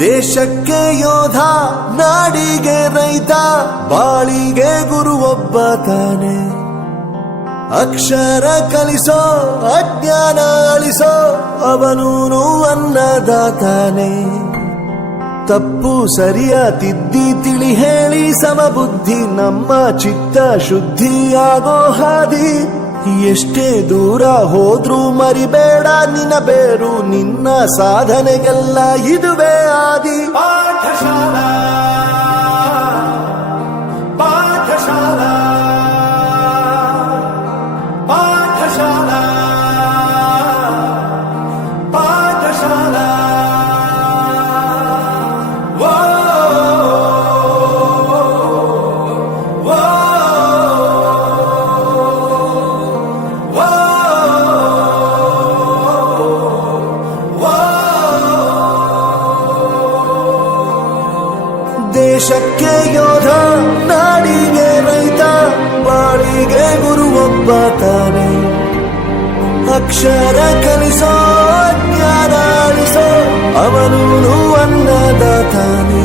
ದೇಶಕ್ಕೆ ಯೋಧ, ನಾಡಿಗೆ ರೈತ, ಬಾಳಿಗೆ ಗುರು ಒಬ್ಬ ತಾನೆ. ಅಕ್ಷರ ಕಲಿಸೋ, ಅಜ್ಞಾನ ಅಳಿಸೋ, ಅವನೂನು ಅನ್ನದಾತಾನೆ. ತಪ್ಪು ಸರಿಯ ತಿದ್ದಿ ತಿಳಿ ಹೇಳಿ ಸಮಬುದ್ಧಿ, ನಮ್ಮ ಚಿತ್ತ ಶುದ್ಧಿಯಾಗೋ ಹಾದಿ. ಎಷ್ಟೇ ದೂರ ಹೋದ್ರೂ ಮರಿಬೇಡ ನಿನ್ನ ಬೇರು, ನಿನ್ನ ಸಾಧನೆಗೆಲ್ಲ ಇದುವೇ ಆದಿ. ಪಾಠಶಾಲಾ ಪಾಠಶಾಲಾ ಪಾಠಶಾಲಾ ಪಾಠಶಾಲಾ. ದೇಶಕ್ಕೆ ಯೋಧ, ನಾಡಿಗೆ ರೈತ, ಬಾಳಿಗೆ ಗುರು ಒಬ್ಬ ತಾನೆ. ಅಕ್ಷರ ಕಲಿಸೋ, ಜ್ಞಾನ ಅಳಿಸೋ, ಅವನೂನು ಅನ್ನದಾತಾನೆ.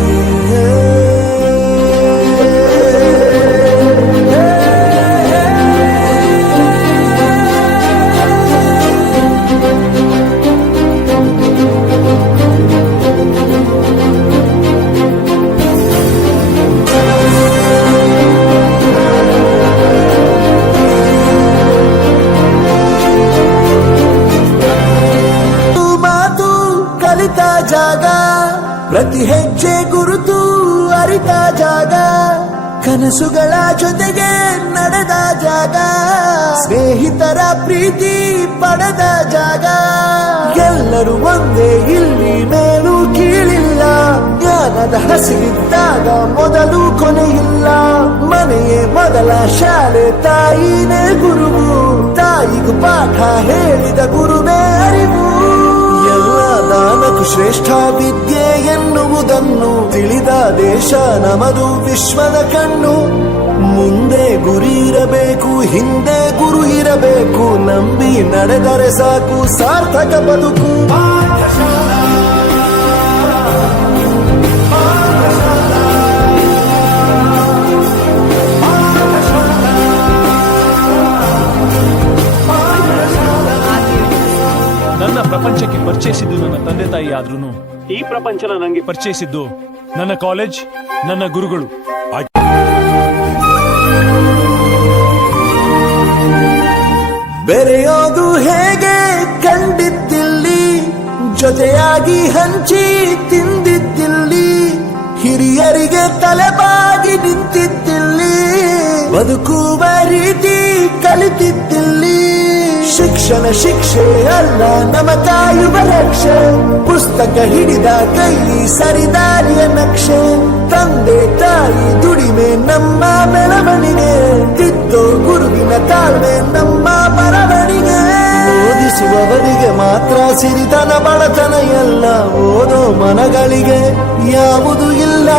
ಜಾಗ, ಪ್ರತಿ ಹೆಜ್ಜೆ ಗುರುತು ಅರಿತ ಜಾಗ, ಕನಸುಗಳ ಜೊತೆಗೆ ನಡೆದ ಜಾಗ, ಸ್ನೇಹಿತರ ಪ್ರೀತಿ ಪಡೆದ ಜಾಗ. ಎಲ್ಲರೂ ಒಂದೇ, ಇಲ್ಲಿ ಮೇಲೂ ಕೀಳಿಲ್ಲ, ಜ್ಞಾನದ ಹಸಿರಿದ್ದಾಗ ಮೊದಲು ಕೊನೆಯಿಲ್ಲ. ಮನೆಯೇ ಮೊದಲ ಶಾಲೆ, ತಾಯಿನೇ ಗುರುವು, ತಾಯಿಗೂ ಪಾಠ ಹೇಳಿದ ಗುರುವೇ ಅರಿವು. ದಾನಕ್ಕೂ ಶ್ರೇಷ್ಠ ವಿದ್ಯೆ ಎನ್ನುವುದನ್ನು ತಿಳಿದ ದೇಶ ನಮದು, ವಿಶ್ವದ ಕಣ್ಣು. ಮುಂದೆ ಗುರಿ ಇರಬೇಕು, ಹಿಂದೆ ಗುರು ಇರಬೇಕು, ನಂಬಿ ನಡೆದರೆ ಸಾಕು ಸಾರ್ಥಕ ಬದುಕು. ನನ್ನ ಪ್ರಪಂಚಕ್ಕೆ ಪರಿಚಯಿಸಿದ್ದು ನನ್ನ ತಂದೆ ತಾಯಿ ಆದ್ರೂ ಈ ಪ್ರಪಂಚನ ನನಗೆ ಪರಿಚಯಿಸಿದ್ದು ನನ್ನ ಕಾಲೇಜ್, ನನ್ನ ಗುರುಗಳು. ಬೆರೆಯೋದು ಹೇಗೆ ಕಂಡಿದ್ದಿಲ್ಲಿ, ಜೊತೆಯಾಗಿ ಹಂಚಿ ತಿಂದಿದ್ದಿಲ್ಲಿ, ಹಿರಿಯರಿಗೆ ತಲೆಬಾಗಿ ನಿಂತಿದ್ದಿಲ್ಲಿ, ಬದುಕುವ ರೀತಿ ಕಲಿತಿದ್ದಿಲ್ಲಿ. ಶಿಕ್ಷಣ ಶಿಕ್ಷೆ ಅಲ್ಲ, ನಮ ಕಾಯುವ ರಕ್ಷೆ, ಪುಸ್ತಕ ಹಿಡಿದ ಕೈ ಸರಿದಾರಿಯ ನಕ್ಷೆ. ತಂದೆ ತಾಯಿ ದುಡಿಮೆ ನಮ್ಮ ಬೆಳವಣಿಗೆ, ತಿದ್ದೋ ಗುರುವಿನ ತಾಳ್ಮೆ ನಮ್ಮ ಬರವಣಿಗೆ. ಓದಿಸುವವರಿಗೆ ಮಾತ್ರ ಸಿರಿತನ ಬಡತನ ಎಲ್ಲ, ಓದೋ ಮನಗಳಿಗೆ ಯಾವುದು ಇಲ್ಲ.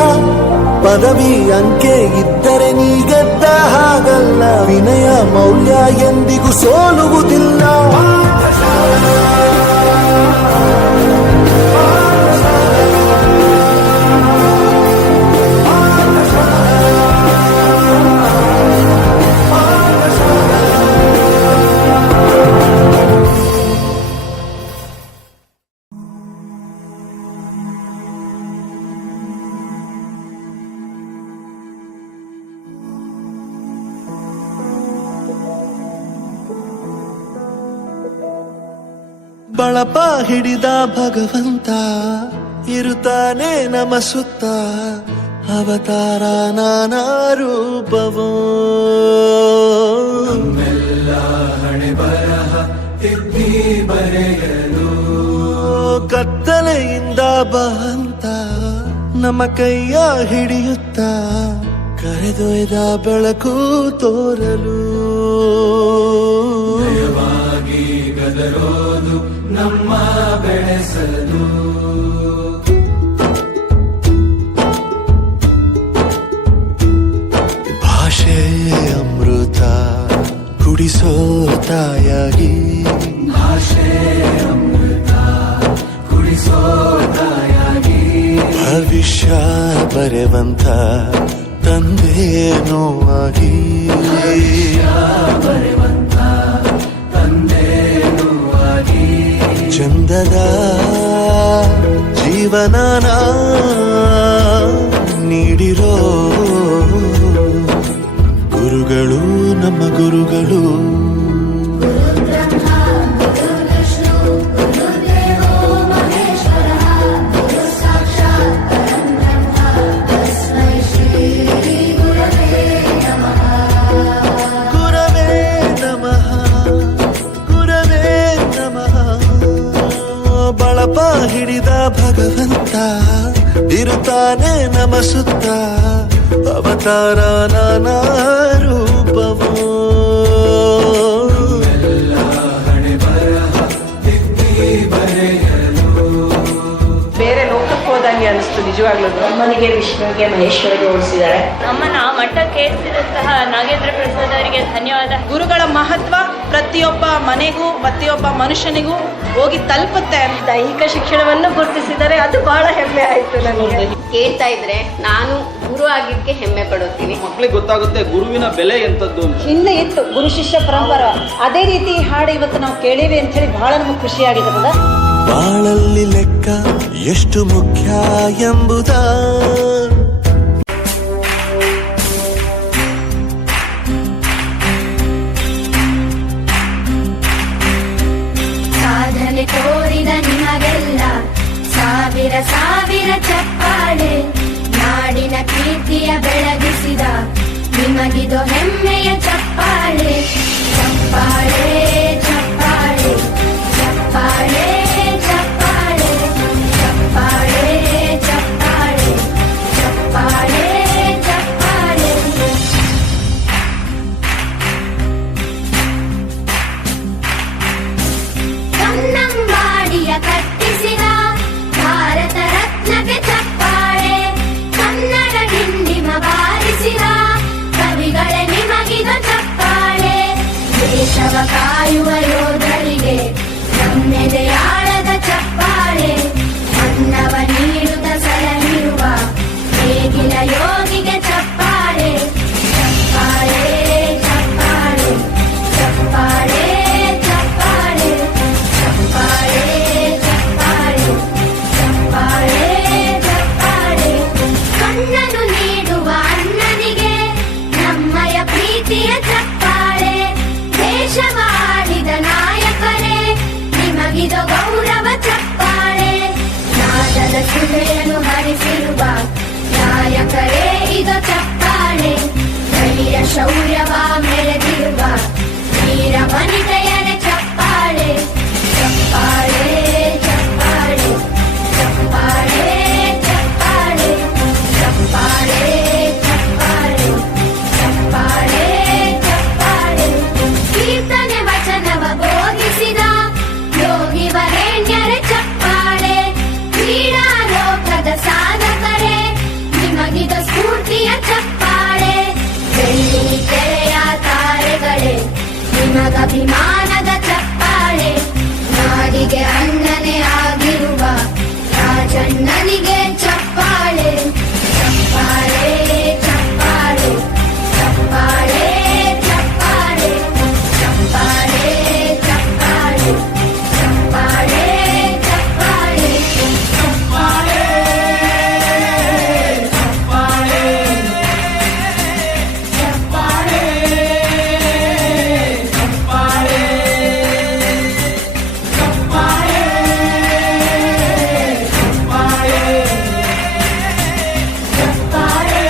ಪದವಿ ಅಂಕೆ ಇದ್ದರೆ ನೀ ಗೆದ್ದ ಹಾಗಲ್ಲ, ವಿನಯ ಮೌಲ್ಯ ಎಂದಿಗೂ ಸೋಲುವುದಿಲ್ಲ. ಬಳಪ ಹಿಡಿದ ಭಗವಂತ ಇರುತ್ತಾನೆ ನಮ ಸುತ್ತ, ಅವತಾರ ನಾನಾ ರೂಪವೋ. ಹಣೆ ಬರಹ ತಿದ್ದಿ ಬರೆಯಲು, ಕತ್ತಲೆಯಿಂದ ಬಂತ ನಮ್ಮ ಕೈಯ ಹಿಡಿಯುತ್ತ, ಕರೆದೊಯ್ದ ಬೆಳಕು ತೋರಲು. ಗದರೋದು ನಮ್ಮ ಬೆಳೆಸಲು, ಭಾಷೆ ಅಮೃತ ಕುಡಿಸೋ ತಾಯಾಗಿ, ಭಾಷೆ ಅಮೃತ ಕುಡಿಸೋ ತಾಯಾಗಿ. ಬರೆವಂತ ತಂದೇನೋ ಆಗಿ ಚಂದದ ಜೀವನನ ನೀಡಿರೋ ಗುರುಗಳು ನಮ್ಮ ಗುರುಗಳು ಬಳಪ ಹಿಡಿದ ಭಗವಂತ ಇರುತ್ತಾನೆ ನಮ ಸುತ್ತ ಅವತಾರ ನಾನಾ ರೂಪವೋ ಬೇರೆ ಲೋಕಕ್ಕೆ ಹೋದಂಗೆ ಅನಿಸ್ತು ನಿಜವಾಗ್ಲೂ. ಅಮ್ಮನಿಗೆ ವಿಷ್ಣುವಿಗೆ ಮಹೇಶ್ವರಿಗೆ ಹೋಲಿಸಿದ್ದಾರೆ. ನಮ್ಮನ್ನ ಮಠಕ್ಕೇರಿಸಿದಂತಹ ನಾಗೇಂದ್ರ ಪ್ರಸಾದ್ ಅವರಿಗೆ ಧನ್ಯವಾದ. ಗುರುಗಳ ಮಹತ್ವ ಪ್ರತಿಯೊಬ್ಬ ಮನೆಗೂ ಪ್ರತಿಯೊಬ್ಬ ಮನುಷ್ಯನಿಗೂ ಹೋಗಿ ತಲುಪುತ್ತೆ. ದೈಹಿಕ ಶಿಕ್ಷಣವನ್ನು ಗುರುತಿಸಿದರೆ ಅದು ಬಹಳ ಹೆಮ್ಮೆ ಆಯ್ತು ನನಗೆ. ಕೇಳ್ತಾ ಇದ್ರೆ ನಾನು ಗುರು ಆಗಿದ್ದಕ್ಕೆ ಹೆಮ್ಮೆ ಪಡುತ್ತೀನಿ. ಮಕ್ಕಳಿಗೆ ಗೊತ್ತಾಗುತ್ತೆ ಗುರುವಿನ ಬೆಲೆ ಎಂತದ್ದು ಅಂತ. ಹಿಂದೆ ಇತ್ತು ಗುರು ಶಿಷ್ಯ ಪರಂಪರ, ಅದೇ ರೀತಿ ಈ ಹಾಡು ಇವತ್ತು ನಾವು ಕೇಳೀವಿ ಅಂತ ಹೇಳಿ ಬಹಳ ನಮಗೆ ಖುಷಿಯಾಗಿದೆ. ಬಾಳಲ್ಲಿ ಲೆಕ್ಕ ಎಷ್ಟು ಮುಖ್ಯ ಎಂಬುದ ಸಾಧನೆ ತೋರಿದ ನಿಮಗೆಲ್ಲ ಸಾವಿರ ಸಾವಿರ ಚಪ್ಪಾಳೆ. ನಾಡಿನ ಕೀರ್ತಿಯ ಬೆಳಗಿಸಿದ ನಿಮಗಿದು ಹೆಮ್ಮೆಯ ಚಪ್ಪಾಳೆ. ಚಪ್ಪಾಳೆ ಚಪ್ಪಾಳೆ ಚಪ್ಪಾಳೆ ಚಪ್ಪಾಳೆ ಚಪ್ಪಾಳೆ ಚಪ್ಪಾಳೆ ಚಪ್ಪಾಳೆ ಚಪ್ಪಾಳೆ. ಕನ್ನಂಬಾಡಿಯ ಕಟ್ಟಿಸಿದ ಭಾರತ ರತ್ನಕ್ಕೆ ಚಪ್ಪಾಳೆ. ಕನ್ನಡ ಡಿಂಡಿಮ ಬಾರಿಸಿದ ಕವಿಗಳೇ ನಿಮಗಿದು ಚಪ್ಪಾಳೆ. ದೇಶವ ಕಾಯುವ ಯೋಧರಿಗೆ ನಮ್ಮೆದೆಯಾಳದ ಚಪ್ಪಾಳೆ. ಅನ್ನವ ನೀಡುತ್ತ ಸಲಹಿರುವ ನೇಗಿಲ ಯೋಗಿಗೆ ಚಪ್ಪಾಳೆ. ಚಪ್ಪಾಳೆ ಚಪ್ಪಾಳೆ ಚಪ್ಪಾಳೆ ಚಪ್ಪಾಳೆ ಚಪ್ಪಾಳೆ ಚಪ್ಪಾಳೆ ಚಪ್ಪಾಳೆ ಚಪ್ಪಾಳೆ. ಕಣ್ಣನು ನೀಡುವ ಅಣ್ಣನಿಗೆ ನಮ್ಮಯ ಪ್ರೀತಿಯ ಚಪ್ಪಾಳೆ. ದೇಶವಾಳಿದ ನಾಯಕರೇ ನಿಮಗಿದು ಗೌರವ ಚಪ್ಪಾಳೆ. ನಾದದ ಸುಧೆಯನ್ನು ಹರಿಸಿರುವ ನಾಯಕರೇ ಇದು ಚಪ್ಪಾಳೆ. ಧೈರ್ಯ ಶೌರ್ಯವ ಮೆರೆದಿರುವ ವೀರ ವನಿತೆಯರೇ ಚಪ್ಪಾಳೆ. ಚಪ್ಪಾಳೆ ಚಪ್ಪಾಳೆ ಚಪ್ಪಾಳೆ ಚಪ್ಪಾಳೆ ಚಪ್ಪಾಳೆ ಚಪ್ಪಾಳೆ ಚಪ್ಪಾಳೆ ಚಪ್ಪಾಳೆ. ಕೀರ್ತನೆ ವಚನವ ಬೋಧಿಸಿದ ಯೋಗಿ ವರೇಣ್ಯರೇ ಚಪ್ಪಾಳೆ. ಕ್ರೀಡಾ ಲೋಕದ ಸಾಧಕರೇ ನಿಮಗಿದ ಸ್ಫೂರ್ತಿಯ ಚಪ್ಪಾಳೆ. ಬೆಳ್ಳಿ ತೆರೆಯ ತಾರೆಗಳೇ ನಿಮಗಭಿಮಾನದ ಚಪ್ಪಾಳೆ. ನಾಡಿಗೆ ಅಣ್ಣನೇ ಆಗಿರುವ ರಾಜಣ್ಣನಿಗೆ ಚಪ್ಪಾಳೆ. ಚಪ್ಪಾಳೆ ಚಪ್ಪಾಳೆ ಚಪ್ಪಾಳೆ ಚಪ್ಪಾಳೆ ಚಪ್ಪಾಳೆ ಚಪ್ಪಾಳೆ ಚಪ್ಪಾಳೆ ಚಪ್ಪಾಳೆ ಚಪ್ಪಾಳೆ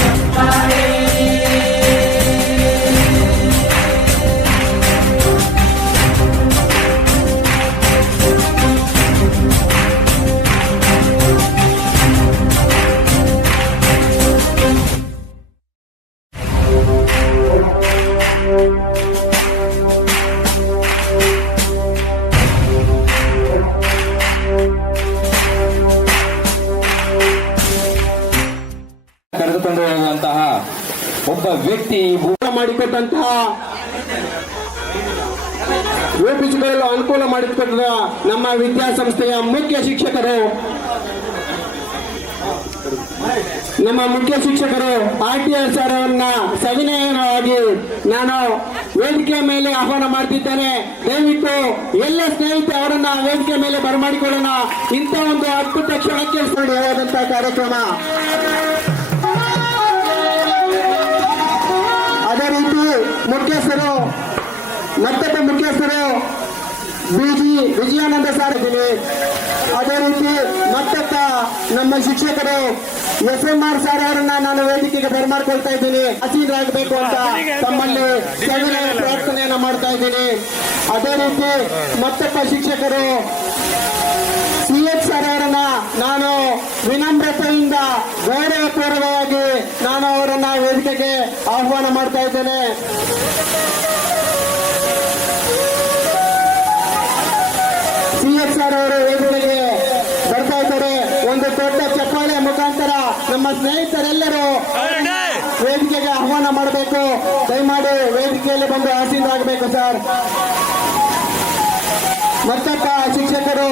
ಚಪ್ಪಾಳೆ ಕರೆದುಕೊಂಡು ಹೋಗುವಂತಹ ಒಬ್ಬ ವ್ಯಕ್ತಿ ಮಾಡಿಕೊಟ್ಟಂತಹ ರೂಪಿಸಿಕೊಳ್ಳಲು ಅನುಕೂಲ ಮಾಡಿಕೊಟ್ಟ ನಮ್ಮ ವಿದ್ಯಾಸಂಸ್ಥೆಯ ಮುಖ್ಯ ಶಿಕ್ಷಕರು ನಮ್ಮ ಮುಖ್ಯ ಶಿಕ್ಷಕರು RTR ಸರ್ ಅವರನ್ನ ಸವಿನಯವಾಗಿ ನಾನು ವೇದಿಕೆ ಮೇಲೆ ಆಹ್ವಾನ ಮಾಡ್ತಿದ್ದೇನೆ. ದಯವಿಟ್ಟು ಎಲ್ಲ ಸ್ನೇಹಿತರು ಅವರನ್ನ ವೇದಿಕೆ ಮೇಲೆ ಬರಮಾಡಿಕೊಳ್ಳೋಣ. ಇಂಥ ಒಂದು ಅದ್ಭುತ ಕ್ಷಣಕ್ಕೆ ಹೋದಂತಹ ಕಾರ್ಯಕ್ರಮ. ಅದೇ ರೀತಿ ಮುಖ್ಯಸ್ಥರು ಮತ್ತೊಬ್ಬ ಮುಖ್ಯಸ್ಥರು ವಿಜಯಾನಂದ ಸರ್ ಇದ್ದೀನಿ. ಅದೇ ರೀತಿ ಮತ್ತೊಬ್ಬ ನಮ್ಮ ಶಿಕ್ಷಕರು SMR ಸರ್ ಅವರನ್ನ ನಾನು ವೇದಿಕೆಗೆ ಬರಮಾಡ್ಕೊಳ್ತಾ ಇದ್ದೀನಿ. ಹಸೀರಾಗಬೇಕು ಅಂತ ತಮ್ಮಲ್ಲಿ ಸವಿನಯ ಪ್ರಾರ್ಥನೆಯನ್ನ ಮಾಡ್ತಾ ಇದ್ದೀನಿ. ಅದೇ ರೀತಿ ಮತ್ತೊಬ್ಬ ಶಿಕ್ಷಕರು CH ಸರ್ ಅವರನ್ನ ನಾನು ವಿನಮ್ರತೆಯಿಂದ ಗೌರವಪೂರ್ವಕವಾಗಿ ನಾನು ಅವರನ್ನ ವೇದಿಕೆಗೆ ಆಹ್ವಾನ ಮಾಡ್ತಾ ಇದ್ದೇನೆ. CH ಸರ್ ಅವರು ವೇದಿಕೆಗೆ ಬರ್ತಾ ಇದ್ದಾರೆ. ಒಂದು ದೊಡ್ಡ ಚಪ್ಪಾಳೆ ಮುಖಾಂತರ ನಮ್ಮ ಸ್ನೇಹಿತರೆಲ್ಲರೂ ವೇದಿಕೆಗೆ ಆಹ್ವಾನ ಮಾಡಬೇಕು. ದಯಮಾಡಿ ವೇದಿಕೆಯಲ್ಲಿ ಬಂದು ಆಸೀನರಾಗಬೇಕು ಸರ್. ಮತ್ತೊಬ್ಬ ಶಿಕ್ಷಕರು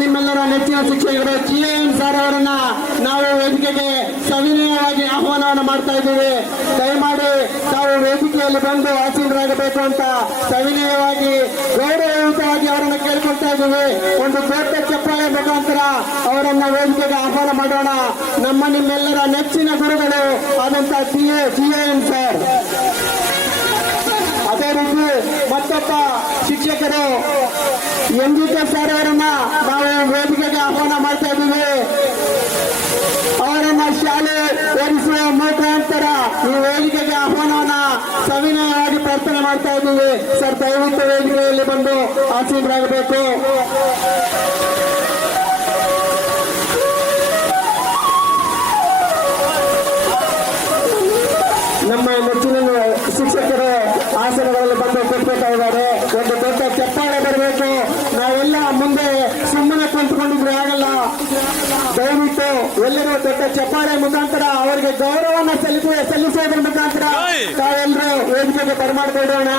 ನಿಮ್ಮೆಲ್ಲರ ನೆಚ್ಚಿನ ಶಿಕ್ಷಕರು GM ಸರ್ ಅವರನ್ನ ನಾವು ವೇದಿಕೆಗೆ ಸವಿನಯವಾಗಿ ಆಹ್ವಾನವನ್ನು ಮಾಡ್ತಾ ಇದ್ದೀವಿ. ದಯಮಾಡಿ ತಾವು ವೇದಿಕೆಯಲ್ಲಿ ಬಂದು ಆಸೀನರಾಗಬೇಕು ಅಂತ ಸವಿನಯವಾಗಿ ಗೌರವಯುತವಾಗಿ ಅವರನ್ನು ಕೇಳ್ಕೊಳ್ತಾ ಇದ್ದೀವಿ. ಒಂದು ದೊಡ್ಡ ಚಪ್ಪಾಳೆ ಮುಖಾಂತರ ಅವರನ್ನ ವೇದಿಕೆಗೆ ಆಹ್ವಾನ ಮಾಡೋಣ. ನಿಮ್ಮೆಲ್ಲರ ನೆಚ್ಚಿನ ಗುರುಗಳು ಆದಂತ GM ಸರ್. ಅದೇ ರೀತಿ ಮತ್ತೊಬ್ಬ ಶಿಕ್ಷಕರು MGK ಸರ್ ಅವರನ್ನ ನಾವು ವೇದಿಕೆಗೆ ಆಹ್ವಾನ ಮಾಡ್ತಾ ಇದ್ದೀವಿ. ಅವರನ್ನ ಶಾಲೆ ಓದಿಸುವ ಮುಖಾಂತರ ಈ ವೇದಿಕೆಗೆ ಆಹ್ವಾನವನ್ನ ಸವಿನಯವಾಗಿ ಪ್ರಾರ್ಥನೆ ಮಾಡ್ತಾ ಇದ್ದೀವಿ. ಸರ್ ದಯವಿಟ್ಟು ವೇದಿಕೆಯಲ್ಲಿ ಬಂದು ಆಸೀನರಾಗಬೇಕು. ನಮ್ಮ ನೆಚ್ಚಿನ ಶಿಕ್ಷಕರು ಆಸನಗಳಲ್ಲಿ ಬಂದು ಕೂತ್ಕೊಳ್ತಾ ಇದ್ದಾರೆ. ಒಂದು ದೊಡ್ಡ ಚಪ್ಪಾಳೆ ಬರಬೇಕು. ನಾವೆಲ್ಲ ಮುಂದೆ ಸುಮ್ಮನೆ ಕುಂತ್ಕೊಂಡಿದ್ರೆ ಆಗಲ್ಲ. ದಯವಿಟ್ಟು ಎಲ್ಲರೂ ದೊಡ್ಡ ಚಪ್ಪಾಳೆ ಮುಖಾಂತರ ಅವರಿಗೆ ಗೌರವವನ್ನು ಸಲ್ಲಿಸೋದ್ರ ಮುಖಾಂತರ ತಾವೆಲ್ಲರೂ ವೇದಿಕೆಗೆ ಬರಮಾಡಿಕೊಳ್ಳೋಣ.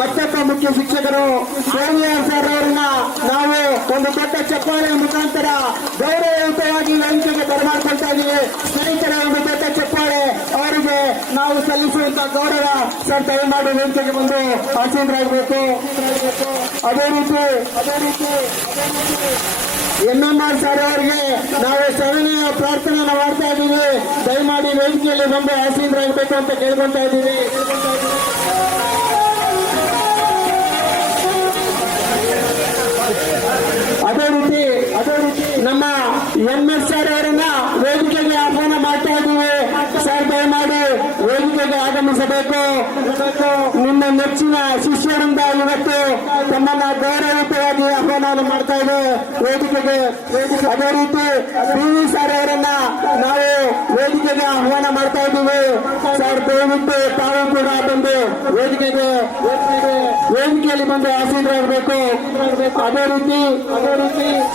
ಮತ್ತೊಬ್ಬ ಮುಖ್ಯ ಶಿಕ್ಷಕರು KVR ಸರ್ ಅವರನ್ನ ನಾವು ಒಂದು ದೊಡ್ಡ ಚಪ್ಪಾಳೆ ಮುಖಾಂತರ ಗೌರವಯುತವಾಗಿ ವೇದಿಕೆಗೆ ಬರಮಾಡ್ಕೊಳ್ತಾ ಇದ್ದೀವಿ. ಸ್ನೇಹಿತರ ಒಂದು ದೊಡ್ಡ ಚಪ್ಪಾಳೆ ಅವರಿಗೆ ನಾವು ಸಲ್ಲಿಸುವಂತ ಗೌರವ. ಸರ್ ದಯಮಾಡಿ ವೇದಿಕೆಗೆ ಬಂದು ಆಸೀನರಾಗಬೇಕು. ಅದೇ ರೀತಿ MMR ಸರ್ ಅವರಿಗೆ ನಾವು ಸವಿನಯ ಪ್ರಾರ್ಥನೆಯನ್ನು ಮಾಡ್ತಾ ಇದ್ದೀವಿ. ದಯಮಾಡಿ ವೇದಿಕೆಯಲ್ಲಿ ಬಂದು ಆಸೀನರಾಗಬೇಕು ಅಂತ ಕೇಳ್ಕೊಳ್ತಾ ಇದ್ದೀವಿ. ಅದೇ ರೀತಿ ನಮ್ಮ MS ಸರ್ ಅವರನ್ನ ವೇದಿಕೆಗೆ ಆಹ್ವಾನ ಮಾಡ್ತಾ ಇದ್ದೀವಿ. ಸರ್ ದಯಮಾಡಿ ವೇದಿಕೆಗೆ ಆಗಮಿಸಬೇಕು. ನಿಮ್ಮ ನೆಚ್ಚಿನ ಶಿಷ್ಯರಿಂದ ಇವತ್ತು ತಮ್ಮನ್ನ ಗೌರವಯುತವಾಗಿ ಆಹ್ವಾನ ಮಾಡ್ತಾ ಇದೆ ವೇದಿಕೆಗೆ. ಅದೇ ರೀತಿ PV ಸರ್ ಅವರನ್ನ ನಾವು ವೇದಿಕೆಗೆ ಆಹ್ವಾನ ಮಾಡ್ತಾ ಇದ್ದೀವಿ. ಸರ್ ದಯವಿಟ್ಟು ತಾವು ಕೂಡ ಬಂದು ವೇದಿಕೆಯಲ್ಲಿ ಬಂದು ಆಸೀನರಾಗಬೇಕು. ಅದೇ ರೀತಿ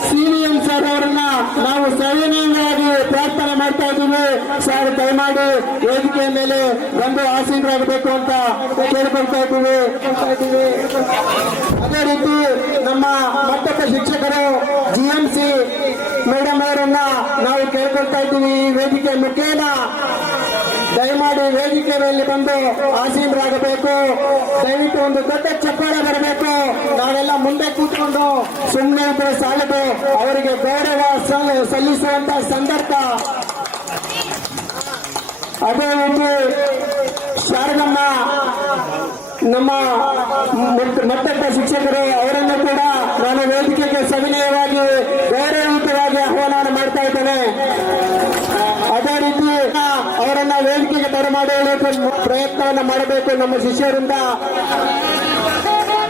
CVM ಸರ್ ಅವರನ್ನ ನಾವು ಸವಿನಯವಾಗಿ ಪ್ರಾರ್ಥನೆ ಮಾಡ್ತಾ ಇದ್ದೀವಿ. ಸರ್ ದಯಮಾಡಿ ವೇದಿಕೆಯ ಮೇಲೆ ಬಂದು ಆಸೀನರಾಗಬೇಕು ಅಂತ ಕೇಳ್ಕೊಳ್ತಾ ಇದ್ದೀವಿ. ಅದೇ ರೀತಿ ನಮ್ಮ ಮತ್ತೊಬ್ಬ ಶಿಕ್ಷಕರು GMC ಮೇಡಮ್ ಅವರನ್ನ ನಾವು ಕೇಳ್ಕೊಳ್ತಾ ಇದ್ದೀವಿ. ವೇದಿಕೆ ಮುಖೇನ ದಯಮಾಡಿ ವೇದಿಕೆ ಮೇಲೆ ಬಂದು ಆಸೀನರಾಗಬೇಕು. ದಯವಿಟ್ಟು ಒಂದು ದೊಡ್ಡ ಚಪ್ಪಾಳೆ ಬರಬೇಕು. ನಾವೆಲ್ಲ ಮುಂದೆ ಕೂತ್ಕೊಂಡು ಸುಮ್ಮನೆ ಇದ್ರೆ ಸಾಲದು. ಅವರಿಗೆ ಗೌರವ ಸಲ್ಲಿಸುವಂತ ಸಂದರ್ಭ. ಅದೇ ರೀತಿ ಶಾರದಮ್ಮ ನಮ್ಮ ಮತ್ತೊಬ್ಬ ಶಿಕ್ಷಕರು ಅವರನ್ನು ಕೂಡ ನಾನು ವೇದಿಕೆಗೆ ಸವಿನಯವಾಗಿ ಗೌರವಯುತವಾಗಿ ಆಹ್ವಾನ ಮಾಡ್ತಾ ಇದ್ದೇನೆ. ಅದೇ ರೀತಿ ಅವರನ್ನ ವೇದಿಕೆಗೆ ಬರಮಾಡಲಿಕ್ಕೆ ಪ್ರಯತ್ನವನ್ನು ಮಾಡಬೇಕು ನಮ್ಮ ಶಿಷ್ಯರಿಂದ.